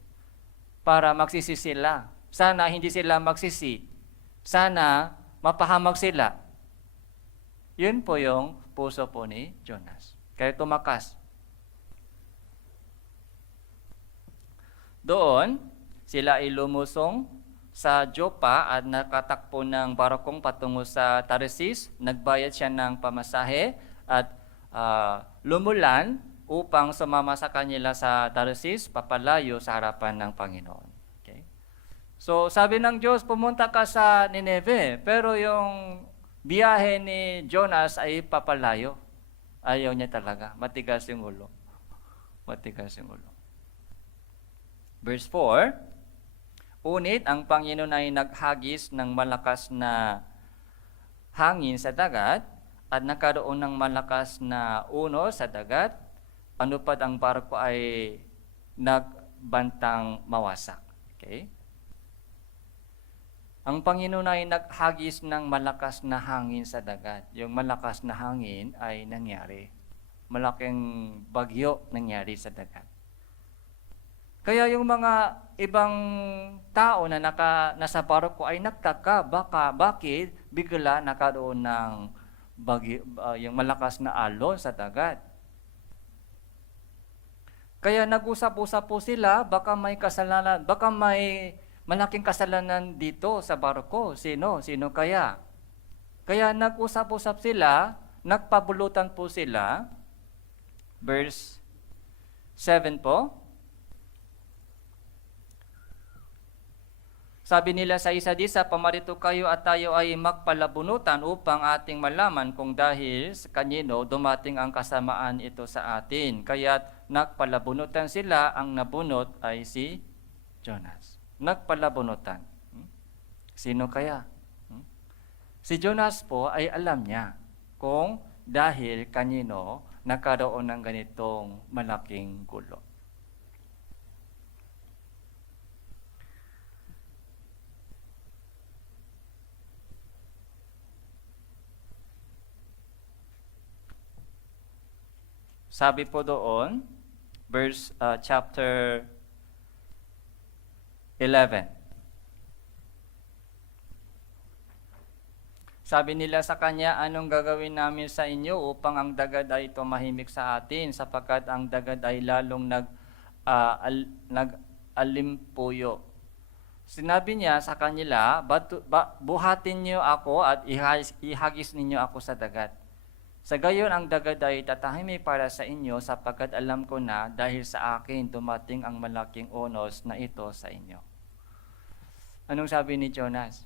Para magsisi sila. Sana hindi sila magsisi. Sana mapahamak sila. Yun po yung puso po ni Jonas. Kaya tumakas. Doon, sila ay lumusong sa Joppa at nakatakbo ng barkong patungo sa Tarsis. Nagbayad siya ng pamasahe at lumulan upang sumama sa kanila sa Tarsis, papalayo sa harapan ng Panginoon. Okay? So, sabi ng Diyos, pumunta ka sa Nineveh, pero yung biyahe ni Jonas ay papalayo. Ayaw niya talaga. Matigas yung ulo. Matigas yung ulo. Verse 4, Unit, ang Panginoon ay naghagis ng malakas na hangin sa dagat at nakaroon ng malakas na unos sa dagat. Panupad ang barko ay nagbantang mawasak. Okay? Ang Panginoon ay naghagis ng malakas na hangin sa dagat. Yung malakas na hangin ay nangyari. Malaking bagyo nangyari sa dagat. Kaya yung mga ibang tao na nasa barko ay nagtaka, bakit bigla nakaroon ng bagyo, yung malakas na alon sa dagat. Kaya nag-usap-usap po sila, baka may kasalanan, baka may malaking kasalanan dito sa barko. Sino kaya? Kaya nag-usap-usap sila, nagpabulutan po sila. Verse 7 po. Sabi nila sa isa't isa, pamarito kayo at tayo ay magpalabunutan upang ating malaman kung dahil sa kanino dumating ang kasamaan ito sa atin. Kaya't nagpalabunutan sila, ang nabunot ay si Jonas. Nagpalabunutan. Sino kaya? Si Jonas po ay alam niya kung dahil kanino nagkaroon ng ganitong malaking gulo. Sabi po doon, chapter 11. Sabi nila sa kanya, anong gagawin namin sa inyo upang ang dagad ay tumahimik sa atin, sapagkat ang dagad ay lalong nag-alimpuyo. Sinabi niya sa kanila, buhatin niyo ako at ihagis ninyo ako sa dagat. Sa gayon, ang dagad ay tatahimik para sa inyo, sapagkat alam ko na dahil sa akin dumating ang malaking unos na ito sa inyo. Anong sabi ni Jonas?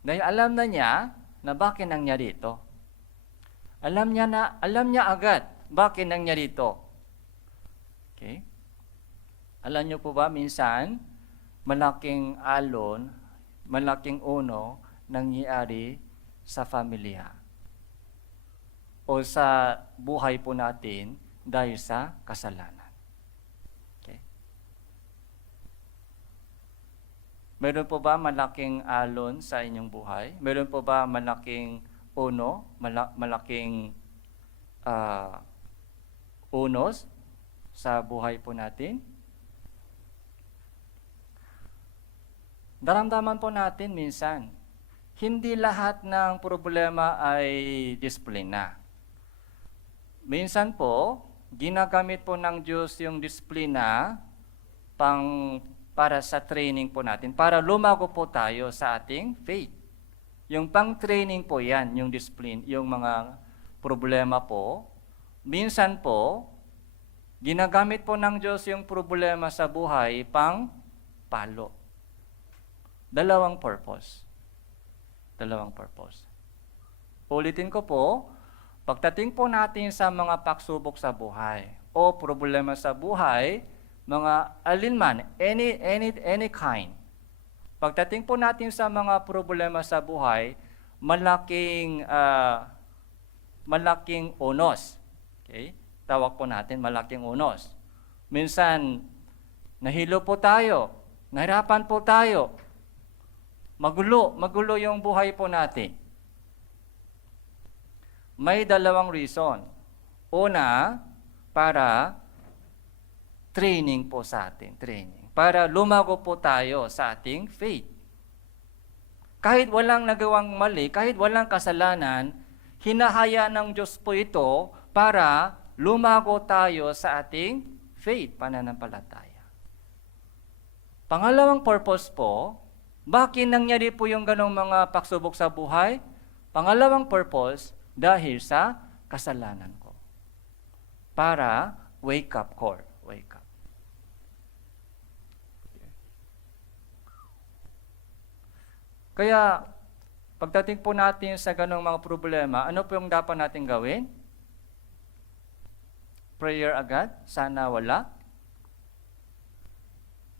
Dahil alam na niya na bakit nangyari ito. Alam niya agad bakit nangyari ito. Okay? Alam niyo po ba, minsan, malaking alon, malaking uno nangyari sa pamilya o sa buhay po natin dahil sa kasalanan. Okay? Meron po ba malaking alon sa inyong buhay? Meron po ba malaking uno, malaking unos sa buhay po natin? Daramdaman po natin minsan, hindi lahat ng problema ay disiplina. Minsan po, ginagamit po ng Diyos yung disiplina para sa training po natin, para lumago po tayo sa ating faith. Yung pang-training po yan, yung discipline, yung mga problema po. Minsan po, ginagamit po ng Diyos yung problema sa buhay pang palo. Dalawang purpose. Ulitin ko po, pagdating po natin sa mga pagsubok sa buhay o problema sa buhay, mga alinman, any kind. Pagdating po natin sa mga problema sa buhay, malaking unos. Okay? Tawag po natin malaking unos. Minsan, nahilo po tayo, nahirapan po tayo, magulo yung buhay po natin. May dalawang reason. Una, para training po sa atin, para lumago po tayo sa ating faith. Kahit walang nagawang mali, kahit walang kasalanan, hinahaya ng Diyos po ito para lumago tayo sa ating faith, pananampalataya. Pangalawang purpose po, bakit nangyari po yung ganong mga pagsubok sa buhay? Pangalawang purpose, dahil sa kasalanan ko. Para wake up call. Wake up. Kaya, pagdating po natin sa ganong mga problema, ano po yung dapat natin gawin? Prayer agad? Sana wala.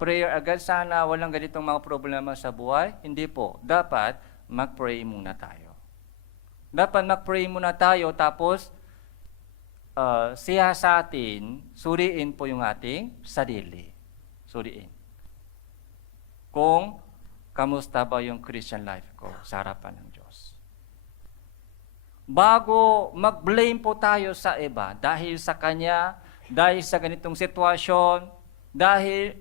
Prayer agad? Sana walang ganitong mga problema sa buhay? Hindi po. Dapat mag-pray muna tayo. Dapat mag-pray muna tayo, tapos siya sa atin, suriin po yung ating sarili. Suriin. Kung kamusta ba yung Christian life ko sa harapan ng Diyos. Bago mag-blame po tayo sa iba, dahil sa Kanya, dahil sa ganitong sitwasyon, dahil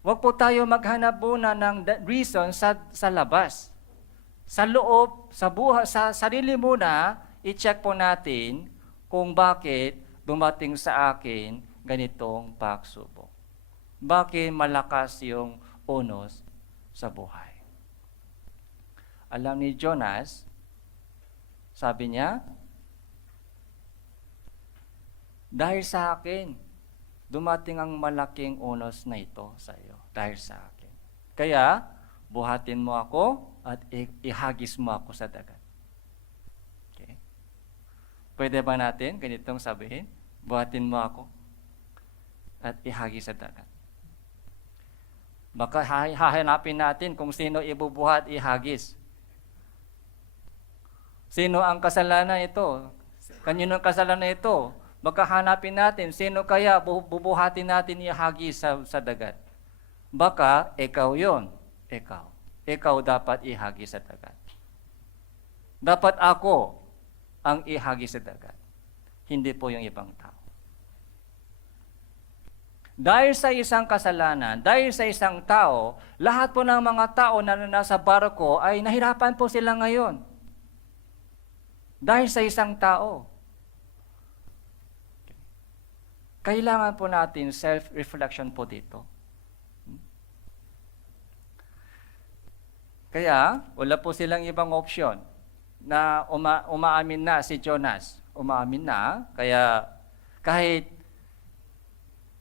wag po tayo maghanap muna ng reason sa labas. Sa loob, sa buhay, sa sarili muna, i-check po natin kung bakit dumating sa akin ganitong pagsubok. Bakit malakas yung unos sa buhay. Alam ni Jonas, sabi niya, dahil sa akin, dumating ang malaking unos na ito sa iyo. Dahil sa akin. Kaya, buhatin mo ako at ihagis mo ako sa dagat. Okay? Pwede ba natin ganitong sabihin? Buhatin mo ako at ihagis sa dagat. Baka hahanapin natin kung sino ibubuhat, ihagis. Sino ang kasalanan ito? Kanino ang kasalanan ito? Baka hanapin natin, sino kaya bubuhatin natin ihagis sa dagat? Baka ikaw yon, ikaw. Ikaw dapat ihagis sa dagat. Dapat ako ang ihagis sa dagat. Hindi po yung ibang tao. Dahil sa isang kasalanan, dahil sa isang tao, lahat po ng mga tao na nasa barko ay nahirapan po sila ngayon. Dahil sa isang tao. Kailangan po natin self-reflection po dito. Kaya, wala po silang ibang option na umaamin na si Jonas. Umaamin na, kaya kahit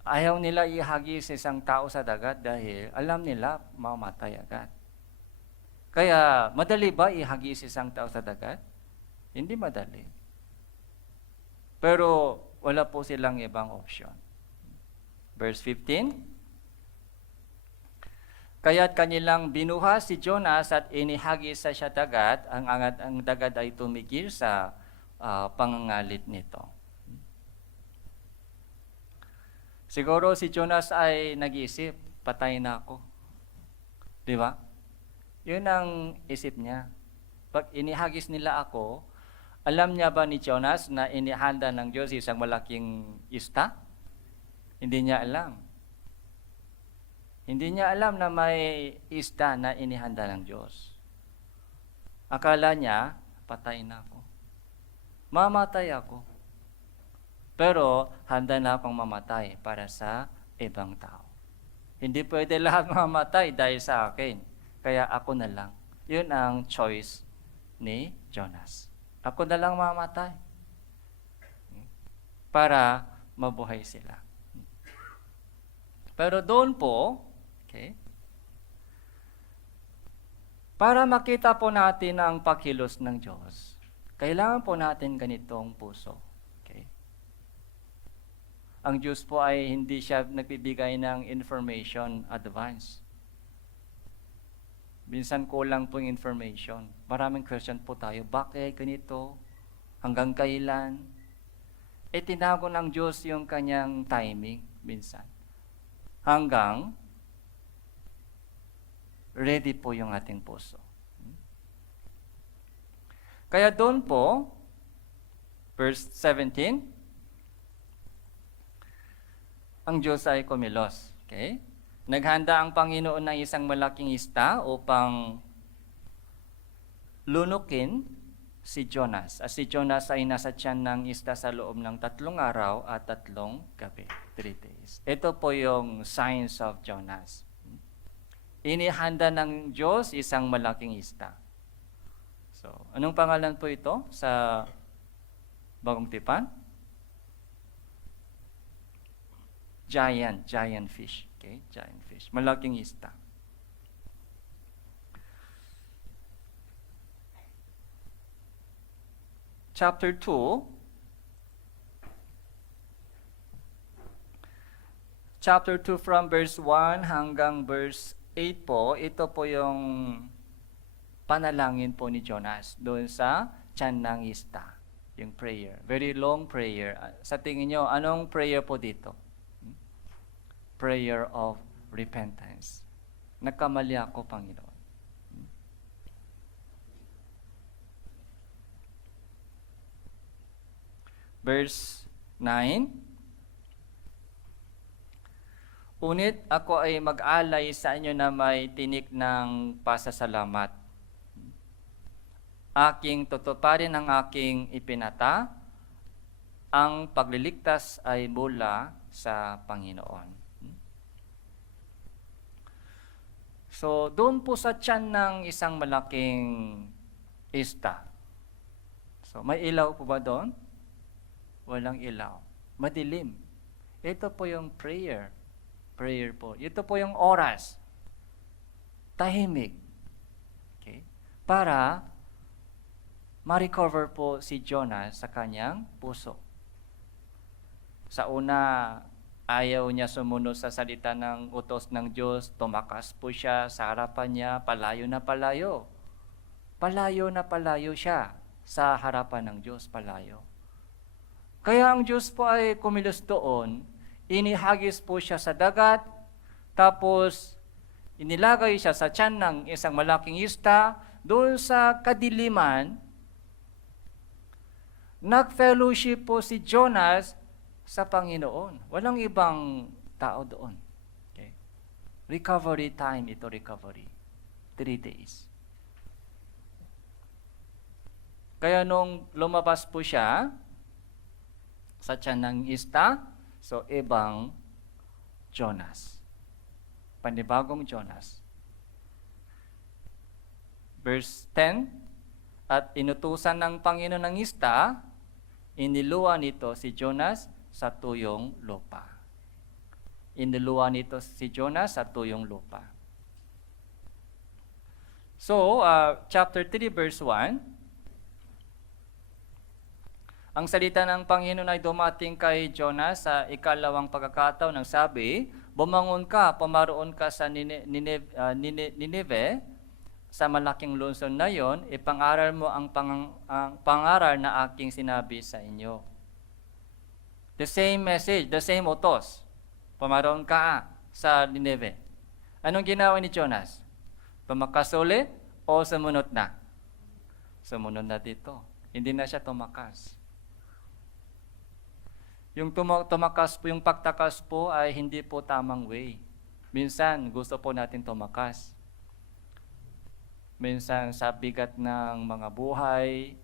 ayaw nila ihagis isang tao sa dagat dahil alam nila mamatay agad. Kaya, madali ba ihagis isang tao sa dagat? Hindi madali. Pero, wala po silang ibang option. Verse 15, kaya't kanilang binuhas si Jonas at inihagis sa siya dagat, ang dagat ay tumigil sa pangangalit nito. Siguro si Jonas ay nag-isip, patay na ako. Di ba? Yun ang isip niya. Pag inihagis nila ako, alam niya ba ni Jonas na inihanda ng Diyos isang malaking isda? Hindi niya alam. Hindi niya alam na may isda na inihanda ng Diyos. Akala niya, patay na ako. Mamatay ako. Pero handa na akong mamatay para sa ibang tao. Hindi pwede lahat mamatay dahil sa akin. Kaya ako na lang. Yun ang choice ni Jonas. Ako na lang mamatay. Para mabuhay sila. Pero doon po, okay, para makita po natin ang pagkilos ng Diyos, kailangan po natin ganitong puso. Okay? Ang Diyos po ay hindi siya nagbibigay ng information advance. Minsan kulang po yung information. Maraming question po tayo, bakit ganito? Hanggang kailan? Tinago ng Diyos yung kanyang timing minsan. Hanggang ready po yung ating puso. Kaya doon po, verse 17, ang Diyos ay kumilos. Okay? Naghanda ang Panginoon ng isang malaking isda upang lunukin si Jonas. At si Jonas ay nasa tiyan ng isda sa loob ng 3 araw at 3 gabi. 3 days. Ito po yung signs of Jonas. Inihanda ng Diyos isang malaking isda. So, anong pangalan po ito sa Bagong Tipan? Giant fish. Okay, giant fish. Malaking isda. Chapter 2. Chapter 2 from verse 1 hanggang verse 8 po, ito po yung panalangin po ni Jonas doon sa tiyan ng isda. Yung prayer. Very long prayer. Sa tingin nyo, anong prayer po dito? Prayer of repentance. Nagkamali ako, Panginoon. Verse 9. Unit ako ay mag-alay sa inyo na may tinik ng pasasalamat. Aking tutuparin ang aking ipinata, ang pagliligtas ay mula sa Panginoon. So, doon po sa tiyan ng isang malaking isda. So, may ilaw po ba doon? Walang ilaw. Madilim. Ito po yung prayer. Prayer po. Ito po yung oras. Tahimik. Okay? Para ma-recover po si Jonas sa kanyang puso. Sa una, ayaw niya sumunod sa salita ng utos ng Diyos. Tumakas po siya sa harapan niya. Palayo na palayo. Palayo na palayo siya sa harapan ng Diyos. Palayo. Kaya ang Diyos po ay kumilos doon. Inihagis po siya sa dagat, tapos inilagay siya sa tiyan ng isang malaking isda, doon sa kadiliman, nag-fellowship po si Jonas sa Panginoon. Walang ibang tao doon. Okay? Recovery time ito, recovery. 3 days. Kaya nung lumabas po siya sa tiyan ng isda, so, ibang Jonas. Panibagong Jonas. Verse 10, at inutusan ng Panginoon ng isda, iniluwa nito si Jonas sa tuyong lupa. Iniluwa nito si Jonas sa tuyong lupa. So, chapter 3, verse 1, ang salita ng Panginoon ay dumating kay Jonas sa ikalawang pagkakataon ng sabi, bumangon ka, pumaroon ka sa Nineve, sa malaking lungsod na yon, ipangaral mo ang pangaral na aking sinabi sa inyo. The same message, the same utos. Pumaroon ka sa Nineve. Anong ginawa ni Jonas? Tumakas ulit o sumunod na? Sumunod na dito. Hindi na siya tumakas. Yung tumakas po, yung pagtakas po ay hindi po tamang way. Minsan, gusto po natin tumakas. Minsan, sa bigat ng mga buhay,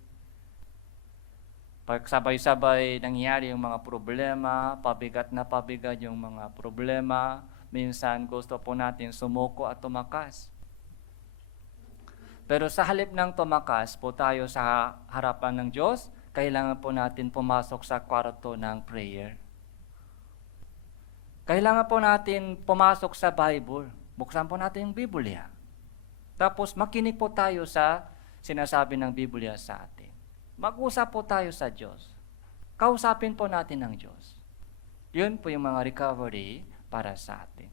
Pag sabay-sabay nangyari yung mga problema, pabigat na pabigat yung mga problema, minsan gusto po natin sumuko at tumakas. Pero sa halip ng tumakas po tayo sa harapan ng Diyos, kailangan po natin pumasok sa kwarto ng prayer. Kailangan po natin pumasok sa Bible. Buksan po natin yung Biblia. Tapos makinig po tayo sa sinasabi ng Biblia sa atin. Mag-usap po tayo sa Diyos. Kausapin po natin ang Diyos. Yun po yung mga recovery para sa atin.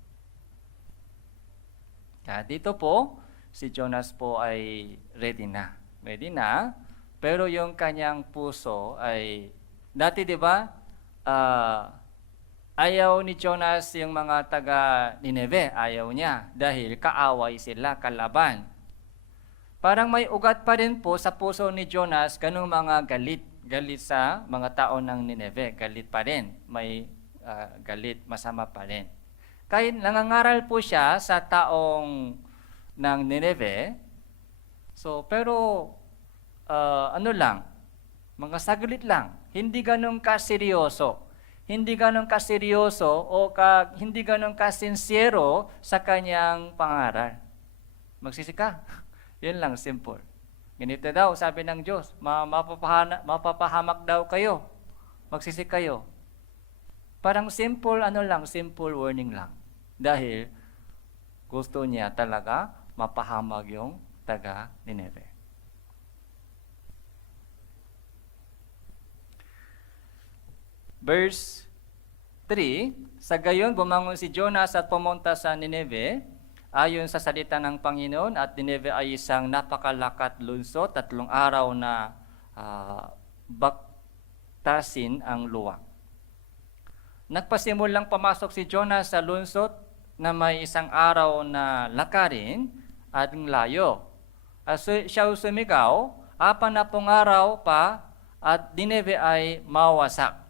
Kaya dito po, si Jonas po ay ready na. Ready na, pero yung kanyang puso ay, dati di ba, ayaw ni Jonas yung mga taga Nineve, ayaw niya dahil kaaway sila, kalaban. Parang may ugat pa rin po sa puso ni Jonas ganung mga galit sa mga tao ng Nineve, galit pa rin, may galit, masama pa rin. Kahit nangangaral po siya sa taong ng Nineve, pero ano lang, mga saglit lang, hindi ganun kaseryoso. Hindi ganun kaseryoso o hindi ganun kasinsero sa kanyang pangaral. Magsisi ka. Yun lang, simple. Ganito daw, sabi ng Diyos, mapapahamak daw kayo. Magsisi kayo. Parang simple, simple warning lang. Dahil gusto niya talaga mapahamag yung taga Nineve. Verse 3, sa gayon bumangon si Jonas at pumunta sa Nineve, ayon sa salita ng Panginoon, at Nineve ay isang napakalakat lungsod, 3 araw na baktasin ang luwak. Nagpasimulang pumasok si Jonas sa lungsod na may 1 araw na lakarin at layo. At siya sumigaw, 40 araw pa at Nineve ay mawasak.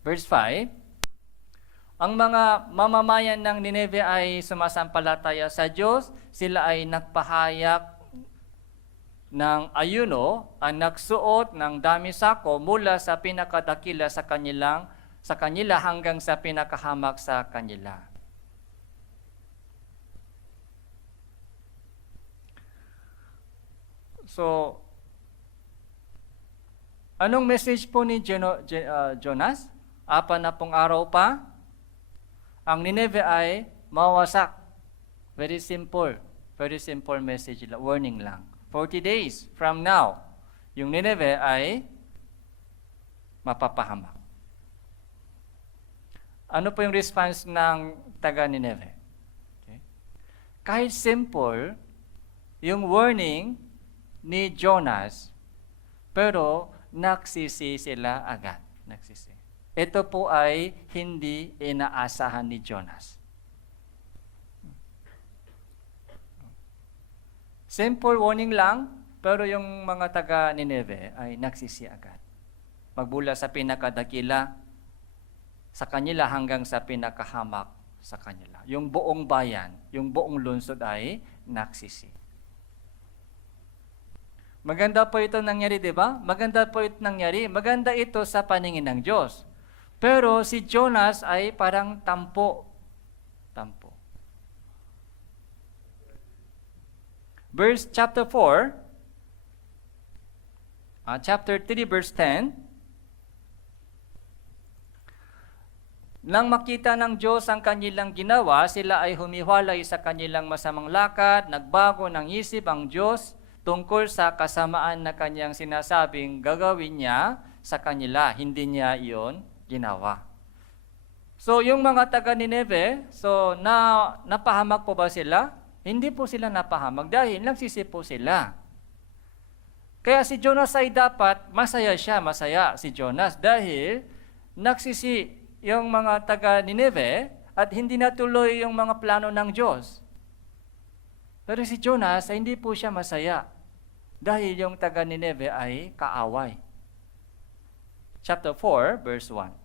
Verse 5, ang mga mamamayan ng Nineve ay sumasampalataya sa Diyos. Sila ay nagpahayak ng ayuno, ang nagsuot ng damisako mula sa pinakadakila sa kanila hanggang sa pinakahamak sa kanila. So, anong message po ni Jonas? 40 araw pa, ang Nineve ay mawasak. Very simple message, warning lang. 40 days from now, yung Nineve ay mapapahamak. Ano po yung response ng taga Nineve? Okay. Kahit simple, yung warning ni Jonas, pero nagsisi sila agad. Nagsisi. Ito po ay hindi inaasahan ni Jonas. Simple warning lang, pero yung mga taga Nineve ay nagsisi agad. Magbula sa pinakadakila sa kanila hanggang sa pinakahamak sa kanila. Yung buong bayan, yung buong lungsod ay nagsisi. Maganda po ito nangyari, di ba? Maganda po ito nangyari. Maganda ito sa paningin ng Diyos. Pero si Jonas ay parang tampo. Chapter 3, verse 10. Nang makita ng Diyos ang kanilang ginawa, sila ay humiwalay sa kanilang masamang lakad, nagbago ng isip ang Diyos tungkol sa kasamaan na kanyang sinasabing gagawin niya sa kanila. Hindi niya iyon ginawa. So, yung mga taga Nineve, napahamak po ba sila? Hindi po sila napahamak dahil nagsisi po sila. Kaya si Jonas ay dapat masaya si Jonas dahil nagsisi yung mga taga Nineve at hindi natuloy yung mga plano ng Diyos. Pero si Jonas ay hindi po siya masaya dahil yung taga Nineve ay kaaway. Chapter 4, verse 1.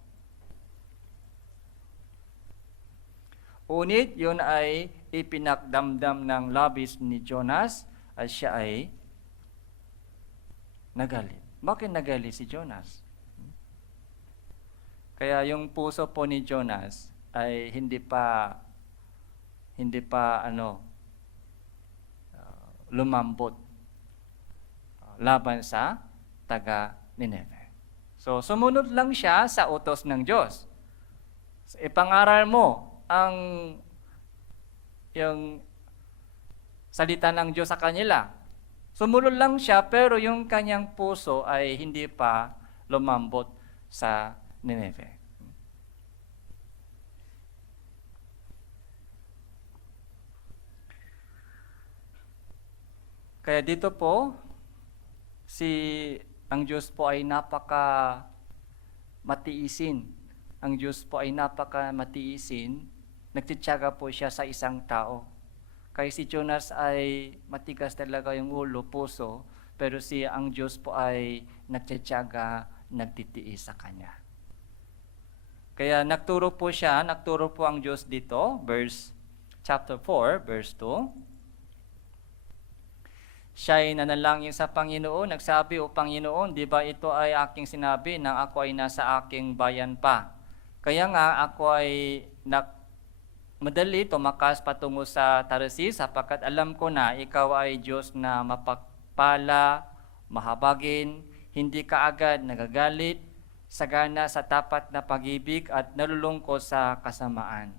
Unit, yun ay ipinakdamdam ng labis ni Jonas at siya ay nagalit. Bakit nagalit si Jonas? Kaya yung puso po ni Jonas ay hindi pa lumambot laban sa taga Nineveh. So sumunod lang siya sa utos ng Diyos. So, ipangaral mo yung salita ng Diyos sa kanila. Sumunod lang siya, pero yung kanyang puso ay hindi pa lumambot sa Nineveh. Kaya dito po, ang Diyos po ay napaka matiisin. Ang Diyos po ay napaka matiisin. Nagtitiyaga po siya sa isang tao. Kaya si Jonas ay matigas talaga yung ulo, puso, pero ang Diyos po ay nagtitiyaga, nagtitiis sa kanya. Kaya nagturo po ang Diyos dito, chapter 4, verse 2. Siya'y nanalangin sa Panginoon, nagsabi, O Panginoon, di ba ito ay aking sinabi nang ako ay nasa aking bayan pa? Kaya nga ako ay madali tumakas patungo sa Tarsis, sapagkat alam ko na ikaw ay Diyos na mapagpala, mahabagin, hindi ka agad nagagalit, sagana sa tapat na pag-ibig at nalulungkot sa kasamaan.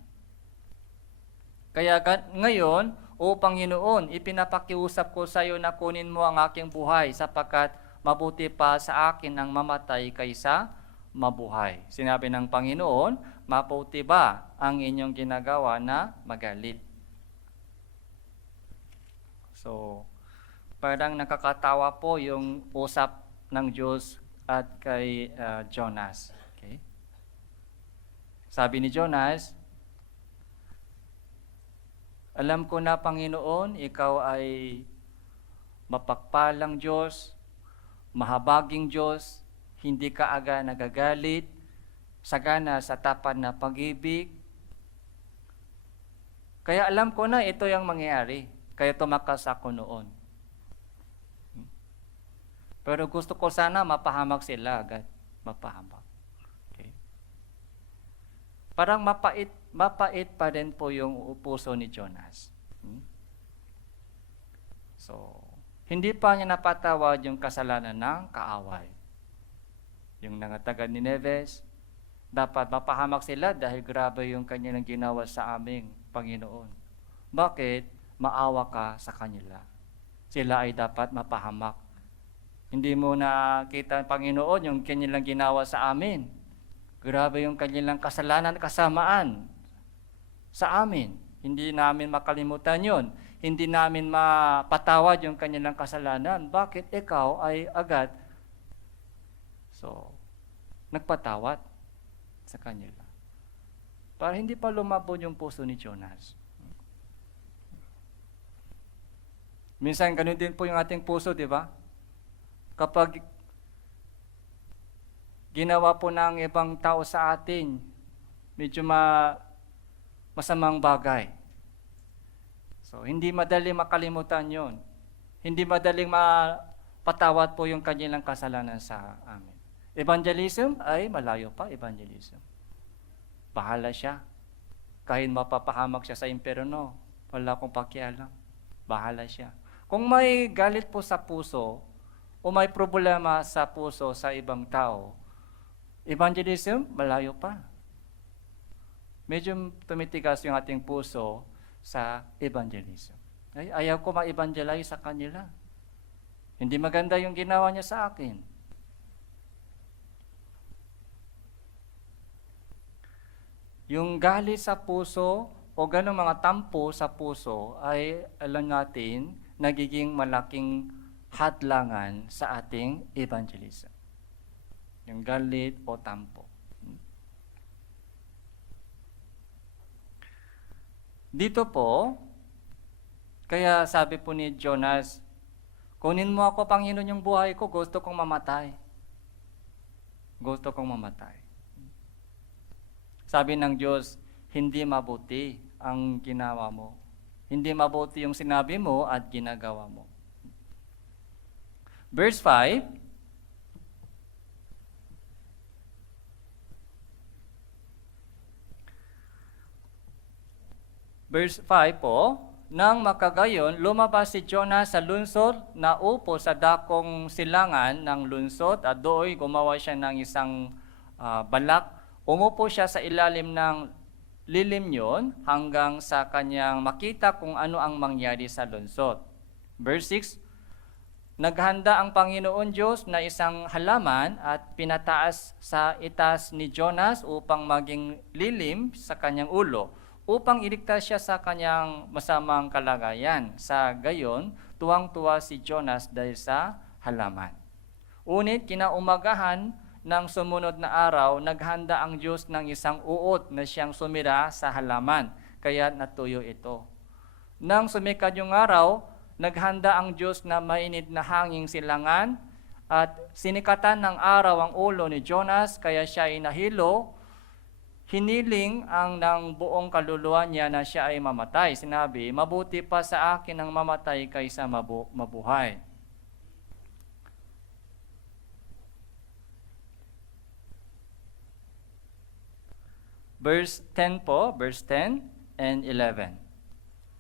Kaya ngayon, O Panginoon, ipinapakiusap ko sa iyo na kunin mo ang aking buhay sapagkat mabuti pa sa akin ang mamatay kaysa mabuhay. Sinabi ng Panginoon, mabuti ba ang inyong ginagawa na magalit? So, parang nakakatawa po yung usap ng Diyos at kay Jonas. Okay? Sabi ni Jonas, alam ko na, Panginoon, ikaw ay mapagpalang Diyos, mahabaging Diyos, hindi ka aga nagagalit, sagana sa tapat na pag-ibig. Kaya alam ko na ito yung mangyayari, kaya tumakas ako noon. Pero gusto ko sana mapahamak sila agad, mapahamak. Okay. Parang mapait pa rin po yung puso ni Jonas. So, hindi pa niya napatawad yung kasalanan ng kaaway. Yung mga taga Nineveh, dapat mapahamak sila dahil grabe yung kanilang ginawa sa aming Panginoon. Bakit? Maawa ka sa kanila. Sila ay dapat mapahamak. Hindi mo nakita, Panginoon, yung kanilang ginawa sa amin. Grabe yung kanilang kasalanan, kasamaan sa amin. Hindi namin makalimutan yon. Hindi namin mapatawad yung kanilang kasalanan. Bakit ikaw ay agad nagpatawad sa kanila? Para hindi pa lumabon yung puso ni Jonas. Minsan ganun din po yung ating puso, di ba? Kapag ginawa po ng ibang tao sa atin, medyo masamang bagay. So, hindi madali makalimutan yon. Hindi madaling mapatawad po yung kanilang kasalanan sa amin. Evangelism ay malayo pa, evangelism. Bahala siya. Kahit mapapahamak siya sa impyerno, wala akong pakialam. Bahala siya. Kung may galit po sa puso, o may problema sa puso sa ibang tao, evangelism, malayo pa. Medyo tumitigas yung ating puso sa evangelism. Ayaw ko ma-evangelize sa kanila. Hindi maganda yung ginawa niya sa akin. Yung galit sa puso o ganong mga tampo sa puso ay alam natin nagiging malaking hadlangan sa ating evangelism. Yung galit o tampo. Dito po, kaya sabi po ni Jonas, kunin mo ako, Panginoon, yung buhay ko, gusto kong mamatay. Gusto kong mamatay. Sabi ng Diyos, hindi mabuti ang ginawa mo. Hindi mabuti yung sinabi mo at ginagawa mo. Verse 5, Verse 5 po, nang makagayon, lumabas si Jonas sa lungsod na upo sa dakong silangan ng lungsod at doon gumawa siya ng isang balak. Umupo siya sa ilalim ng lilim yon hanggang sa kanyang makita kung ano ang mangyari sa lungsod. Verse 6, naghanda ang Panginoon Diyos na isang halaman at pinataas sa itas ni Jonas upang maging lilim sa kanyang ulo, upang iligtas siya sa kanyang masamang kalagayan. Sa gayon, tuwang-tuwa si Jonas dahil sa halaman. Unit, kinaumagahan ng sumunod na araw, naghanda ang Diyos ng isang uot na siyang sumira sa halaman, kaya natuyo ito. Nang sumikat yung araw, naghanda ang Diyos na mainit na hanging silangan at sinikatan ng araw ang ulo ni Jonas, kaya siya ay nahilo. Hiniling ang ng buong kaluluwa niya na siya ay mamatay. Sinabi, mabuti pa sa akin ang mamatay kaysa mabuhay. Verse 10 po, verse 10 and 11.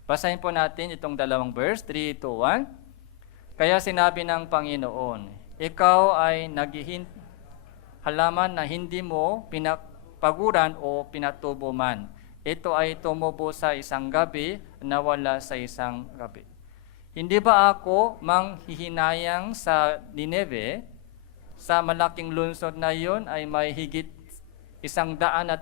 Basahin po natin itong dalawang verse, 3, 2, 1. Kaya sinabi ng Panginoon, ikaw ay halaman na hindi mo paguran o pinatubo man. Ito ay tumubo sa isang gabi, nawala sa isang gabi. Hindi ba ako manghihinayang sa Nineve? Sa malaking lungsod na iyon ay may higit 120,000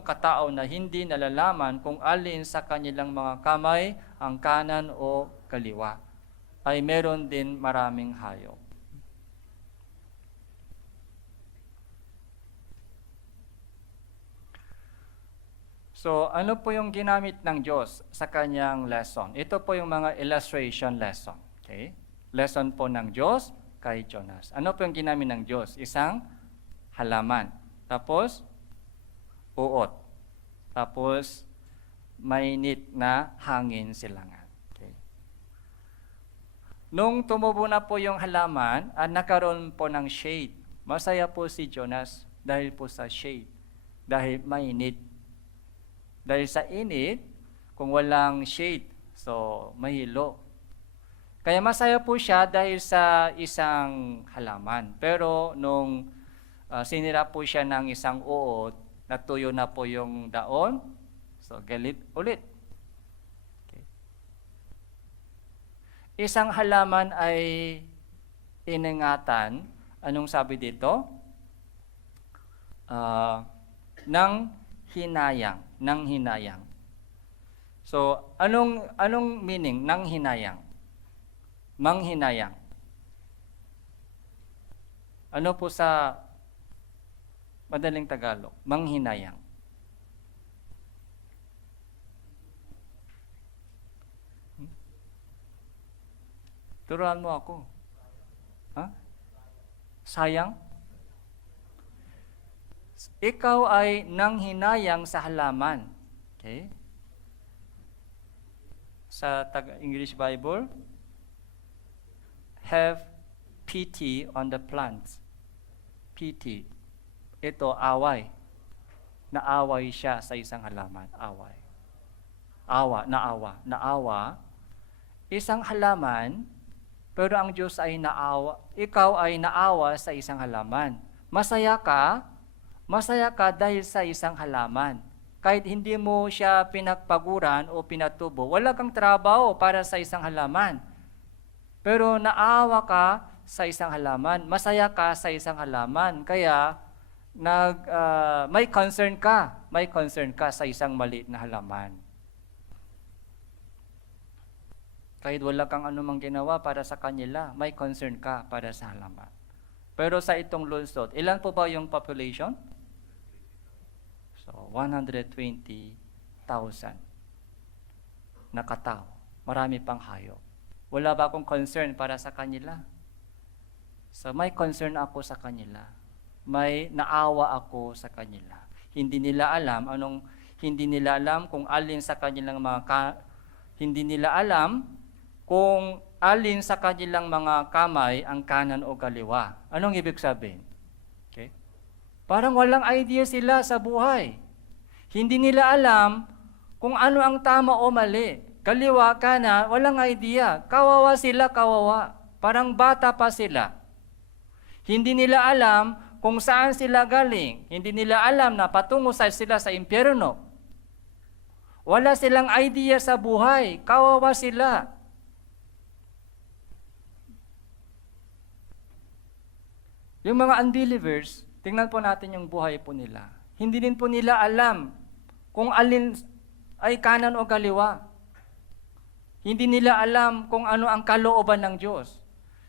katao na hindi nalalaman kung alin sa kanilang mga kamay ang kanan o kaliwa. Ay meron din maraming hayop. So, ano po yung ginamit ng Diyos sa kanyang lesson? Ito po yung mga illustration lesson. Okay? Lesson po ng Diyos kay Jonas. Ano po yung ginamit ng Diyos? Isang halaman. Tapos, uot. Tapos, mainit na hangin silangan. Okay? Nung tumubo na po yung halaman, at nakaroon po ng shade, masaya po si Jonas dahil po sa shade. Dahil mainit. Dahil sa init, kung walang shade, so mahilo. Kaya masaya po siya dahil sa isang halaman. Pero nung sinira po siya ng isang uod, natuyo na po yung daon, so galit ulit. Okay. Isang halaman ay iningatan, anong sabi dito? Ng hinayang. Ng hinayang. So, anong meaning ng hinayang? Manghinayang. Ano po sa madaling Tagalog? Manghinayang. Turuan mo ako. Ha? Sayang? Ikaw ay nanghinayang sa halaman. Okay? Sa English Bible, have pity on the plants. Pity. Ito, away. Naaway siya sa isang halaman. Away. Naawa. Isang halaman, pero ang Diyos ay naawa. Ikaw ay naawa sa isang halaman. Masaya ka dahil sa isang halaman. Kahit hindi mo siya pinagpaguran o pinatubo, wala kang trabaho para sa isang halaman. Pero naawa ka sa isang halaman, masaya ka sa isang halaman, kaya may concern ka sa isang maliit na halaman. Kahit wala kang anumang ginawa para sa kanila, may concern ka para sa halaman. Pero sa itong lungsod, ilan po ba yung population? So, 120,000 na katao. Marami pang hayop. Wala ba akong concern para sa kanila? So, may concern ako sa kanila. May naawa ako sa kanila. Hindi nila alam kung alin sa kanilang mga kamay ang kanan o kaliwa. Anong ibig sabihin? Okay? Parang walang idea sila sa buhay. Hindi nila alam kung ano ang tama o mali. Kaliwa, kanan, walang idea. Kawawa sila, kawawa. Parang bata pa sila. Hindi nila alam kung saan sila galing. Hindi nila alam na patungo sila sa impyerno. Wala silang idea sa buhay. Kawawa sila. Yung mga unbelievers, tingnan po natin yung buhay po nila. Hindi din po nila alam kung alin ay kanan o kaliwa. Hindi nila alam kung ano ang kalooban ng Diyos.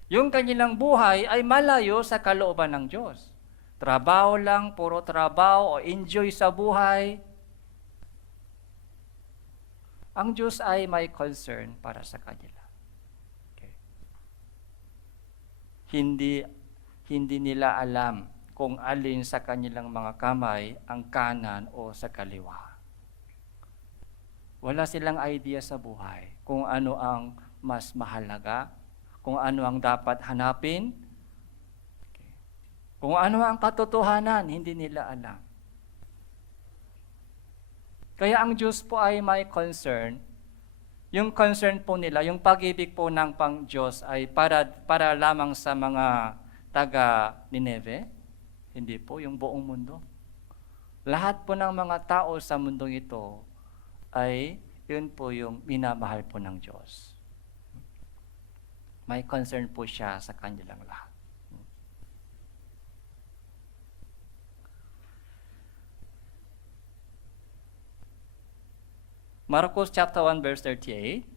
Yung kanilang buhay ay malayo sa kalooban ng Diyos. Trabaho lang, puro trabaho o enjoy sa buhay. Ang Diyos ay may concern para sa kanila. Okay. Hindi nila alam kung alin sa kanilang mga kamay ang kanan o sa kaliwa. Wala silang idea sa buhay kung ano ang mas mahalaga, kung ano ang dapat hanapin, okay. Kung ano ang katotohanan, hindi nila alam. Kaya ang Diyos po ay may concern. Yung concern po nila, yung pag-ibig po ng Pang-Diyos ay para lamang sa mga taga Nineve, hindi po, yung buong mundo. Lahat po ng mga tao sa mundong ito ay yun po yung minamahal po ng Diyos. May concern po siya sa kanilang lahat. Marcos chapter 1 verse 38.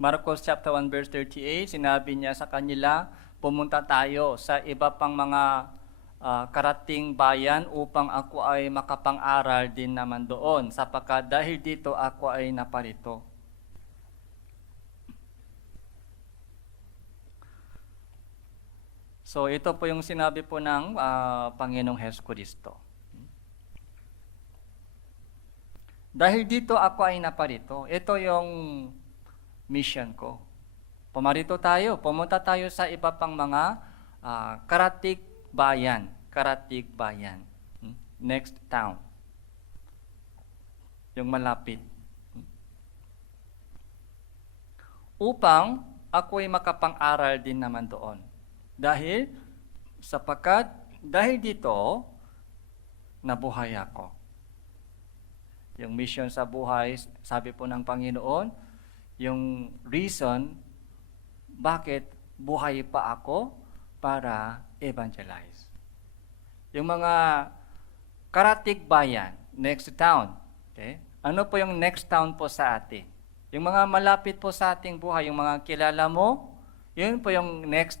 Marcos chapter 1 verse 38, sinabi niya sa kanila, pumunta tayo sa iba pang mga karating bayan upang ako ay makapang-aral din naman doon, sapagkat dahil dito ako ay naparito. So ito po yung sinabi po ng Panginoong Hesukristo. Dahil dito ako ay naparito. Ito yung mission ko. Pumarito tayo, pumunta tayo sa iba pang mga karatig bayan. Next town. Yung malapit. Upang ako'y makapang-aral din naman doon. Dahil dito, nabuhay ako. Yung mission sa buhay, sabi po ng Panginoon, yung reason bakit buhay pa ako para evangelize. Yung mga karatig bayan, next town. Okay? Ano po yung next town po sa atin? Yung mga malapit po sa ating buhay, yung mga kilala mo, yun po yung next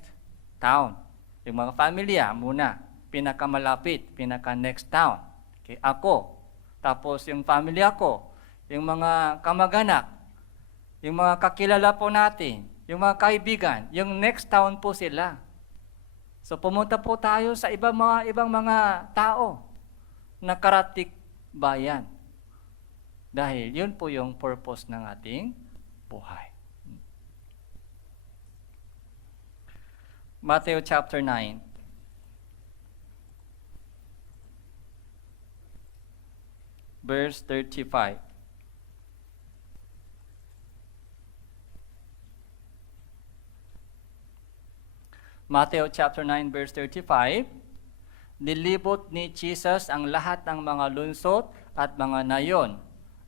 town. Yung mga pamilya muna, pinakamalapit, pinaka-next town. Okay? Ako. Tapos yung pamilya ko, yung mga kamag-anak, yung mga kakilala po natin, yung mga kaibigan, yung next town po sila. So pumunta po tayo sa ibang mga tao na karatig bayan. Dahil yun po yung purpose ng ating buhay. Matthew chapter 9. Verse 35. Matthew chapter 9 verse 35, nilibot ni Jesus ang lahat ng mga lunsod at mga nayon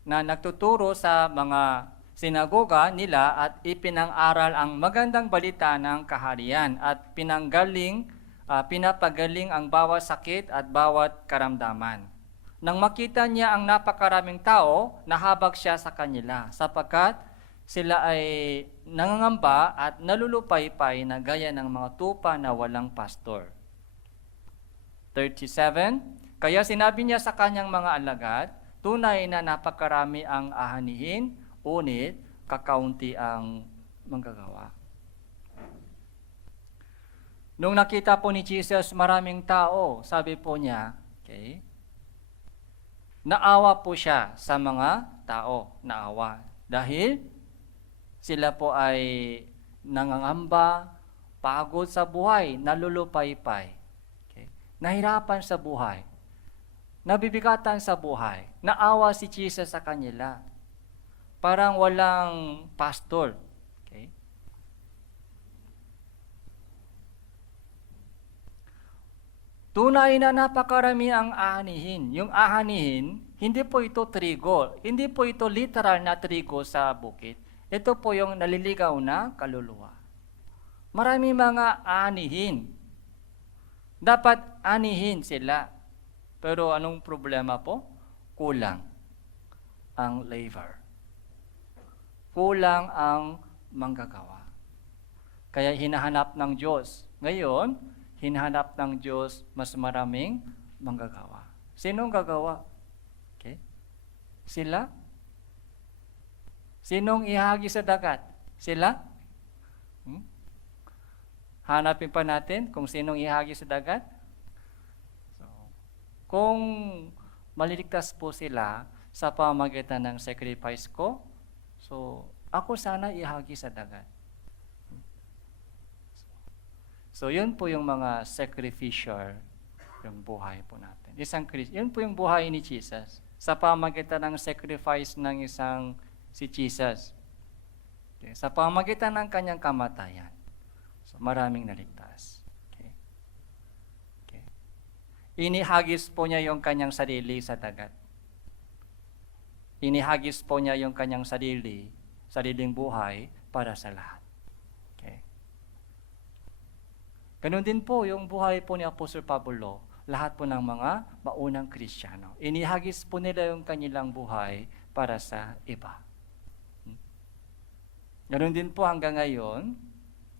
na nagtuturo sa mga sinagoga nila at ipinang-aral ang magandang balita ng kaharian at pinapagaling ang bawat sakit at bawat karamdaman. Nang makita niya ang napakaraming tao, nahabag siya sa kanila sapagkat sila ay nangangamba at nalulupaypay na gaya ng mga tupa na walang pastor. 37, kaya sinabi niya sa kanyang mga alagad, tunay na napakarami ang ahanihin, unit kakaunti ang manggagawa. Nung nakita po ni Jesus maraming tao, sabi po niya, okay, naawa po siya sa mga tao, naawa. Dahil sila po ay nangangamba, pagod sa buhay, nalulupaypay. Okay? Nahirapan sa buhay, nabibigatan sa buhay. Naawa si Jesus sa kanila. Parang walang pastor. Okay? Tunay na napakarami ang aanihin. Yung aanihin, hindi po ito trigo. Hindi po ito literal na trigo sa bukid. Ito po yung naliligaw na kaluluwa. Marami mga anihin. Dapat anihin sila. Pero anong problema po? Kulang ang labor. Kulang ang manggagawa. Kaya hinahanap ng Diyos. Ngayon, hinahanap ng Diyos mas maraming manggagawa. Sinong gagawa? Okay? Sila? Sinong ihagi sa dagat? Sila? Hanapin pa natin kung sinong ihagi sa dagat. So, kung maliligtas po sila sa pamamagitan ng sacrifice ko, so ako sana ihagi sa dagat. So yun po yung mga sacrificial yung buhay po natin. Yun po yung buhay ni Jesus sa pamamagitan ng sacrifice ng isang si Jesus. Okay. Sa pamamagitan ng kanyang kamatayan. So, maraming naligtas. Okay. Okay. Inihagis po niya yung kanyang sarili sa dagat. Inihagis po niya yung kanyang sariling buhay para sa lahat. Okay. Ganun din po yung buhay po ni Apostol Pablo, lahat po ng mga maunang Kristiyano. Inihagis po nila yung kanilang buhay para sa iba. Ganun din po hanggang ngayon,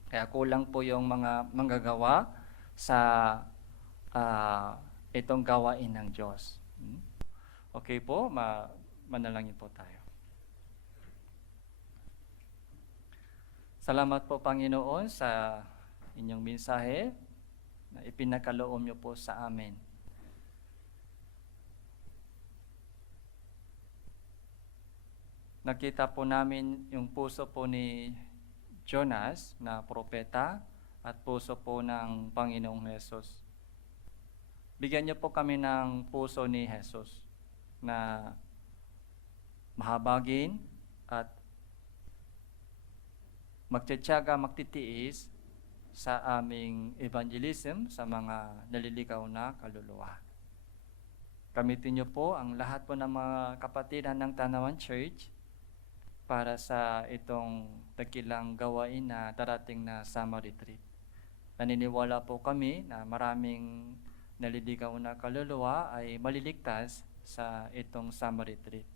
kaya kulang po yung mga manggagawa sa itong gawain ng Diyos. Okay po, manalangin po tayo. Salamat po Panginoon sa inyong mensahe na ipinakaloob niyo po sa amin. Nakita po namin yung puso po ni Jonas na propeta at puso po ng Panginoong Jesus. Bigyan niyo po kami ng puso ni Jesus na mahabagin at magtitiyaga, magtitiis sa aming evangelism sa mga naliligaw na kaluluwa. Gamitin niyo po ang lahat po ng mga kapatiran ng Tanawan Church para sa itong dakilang gawain na darating na summer retreat. Naniniwala po kami na maraming naliligaw na kaluluwa ay maliligtas sa itong summer retreat.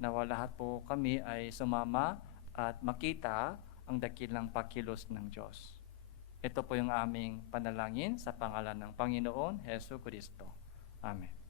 Nawa lahat po kami ay sumama at makita ang dakilang pakilos ng Diyos. Ito po yung aming panalangin sa pangalan ng Panginoon Hesus Kristo. Amen.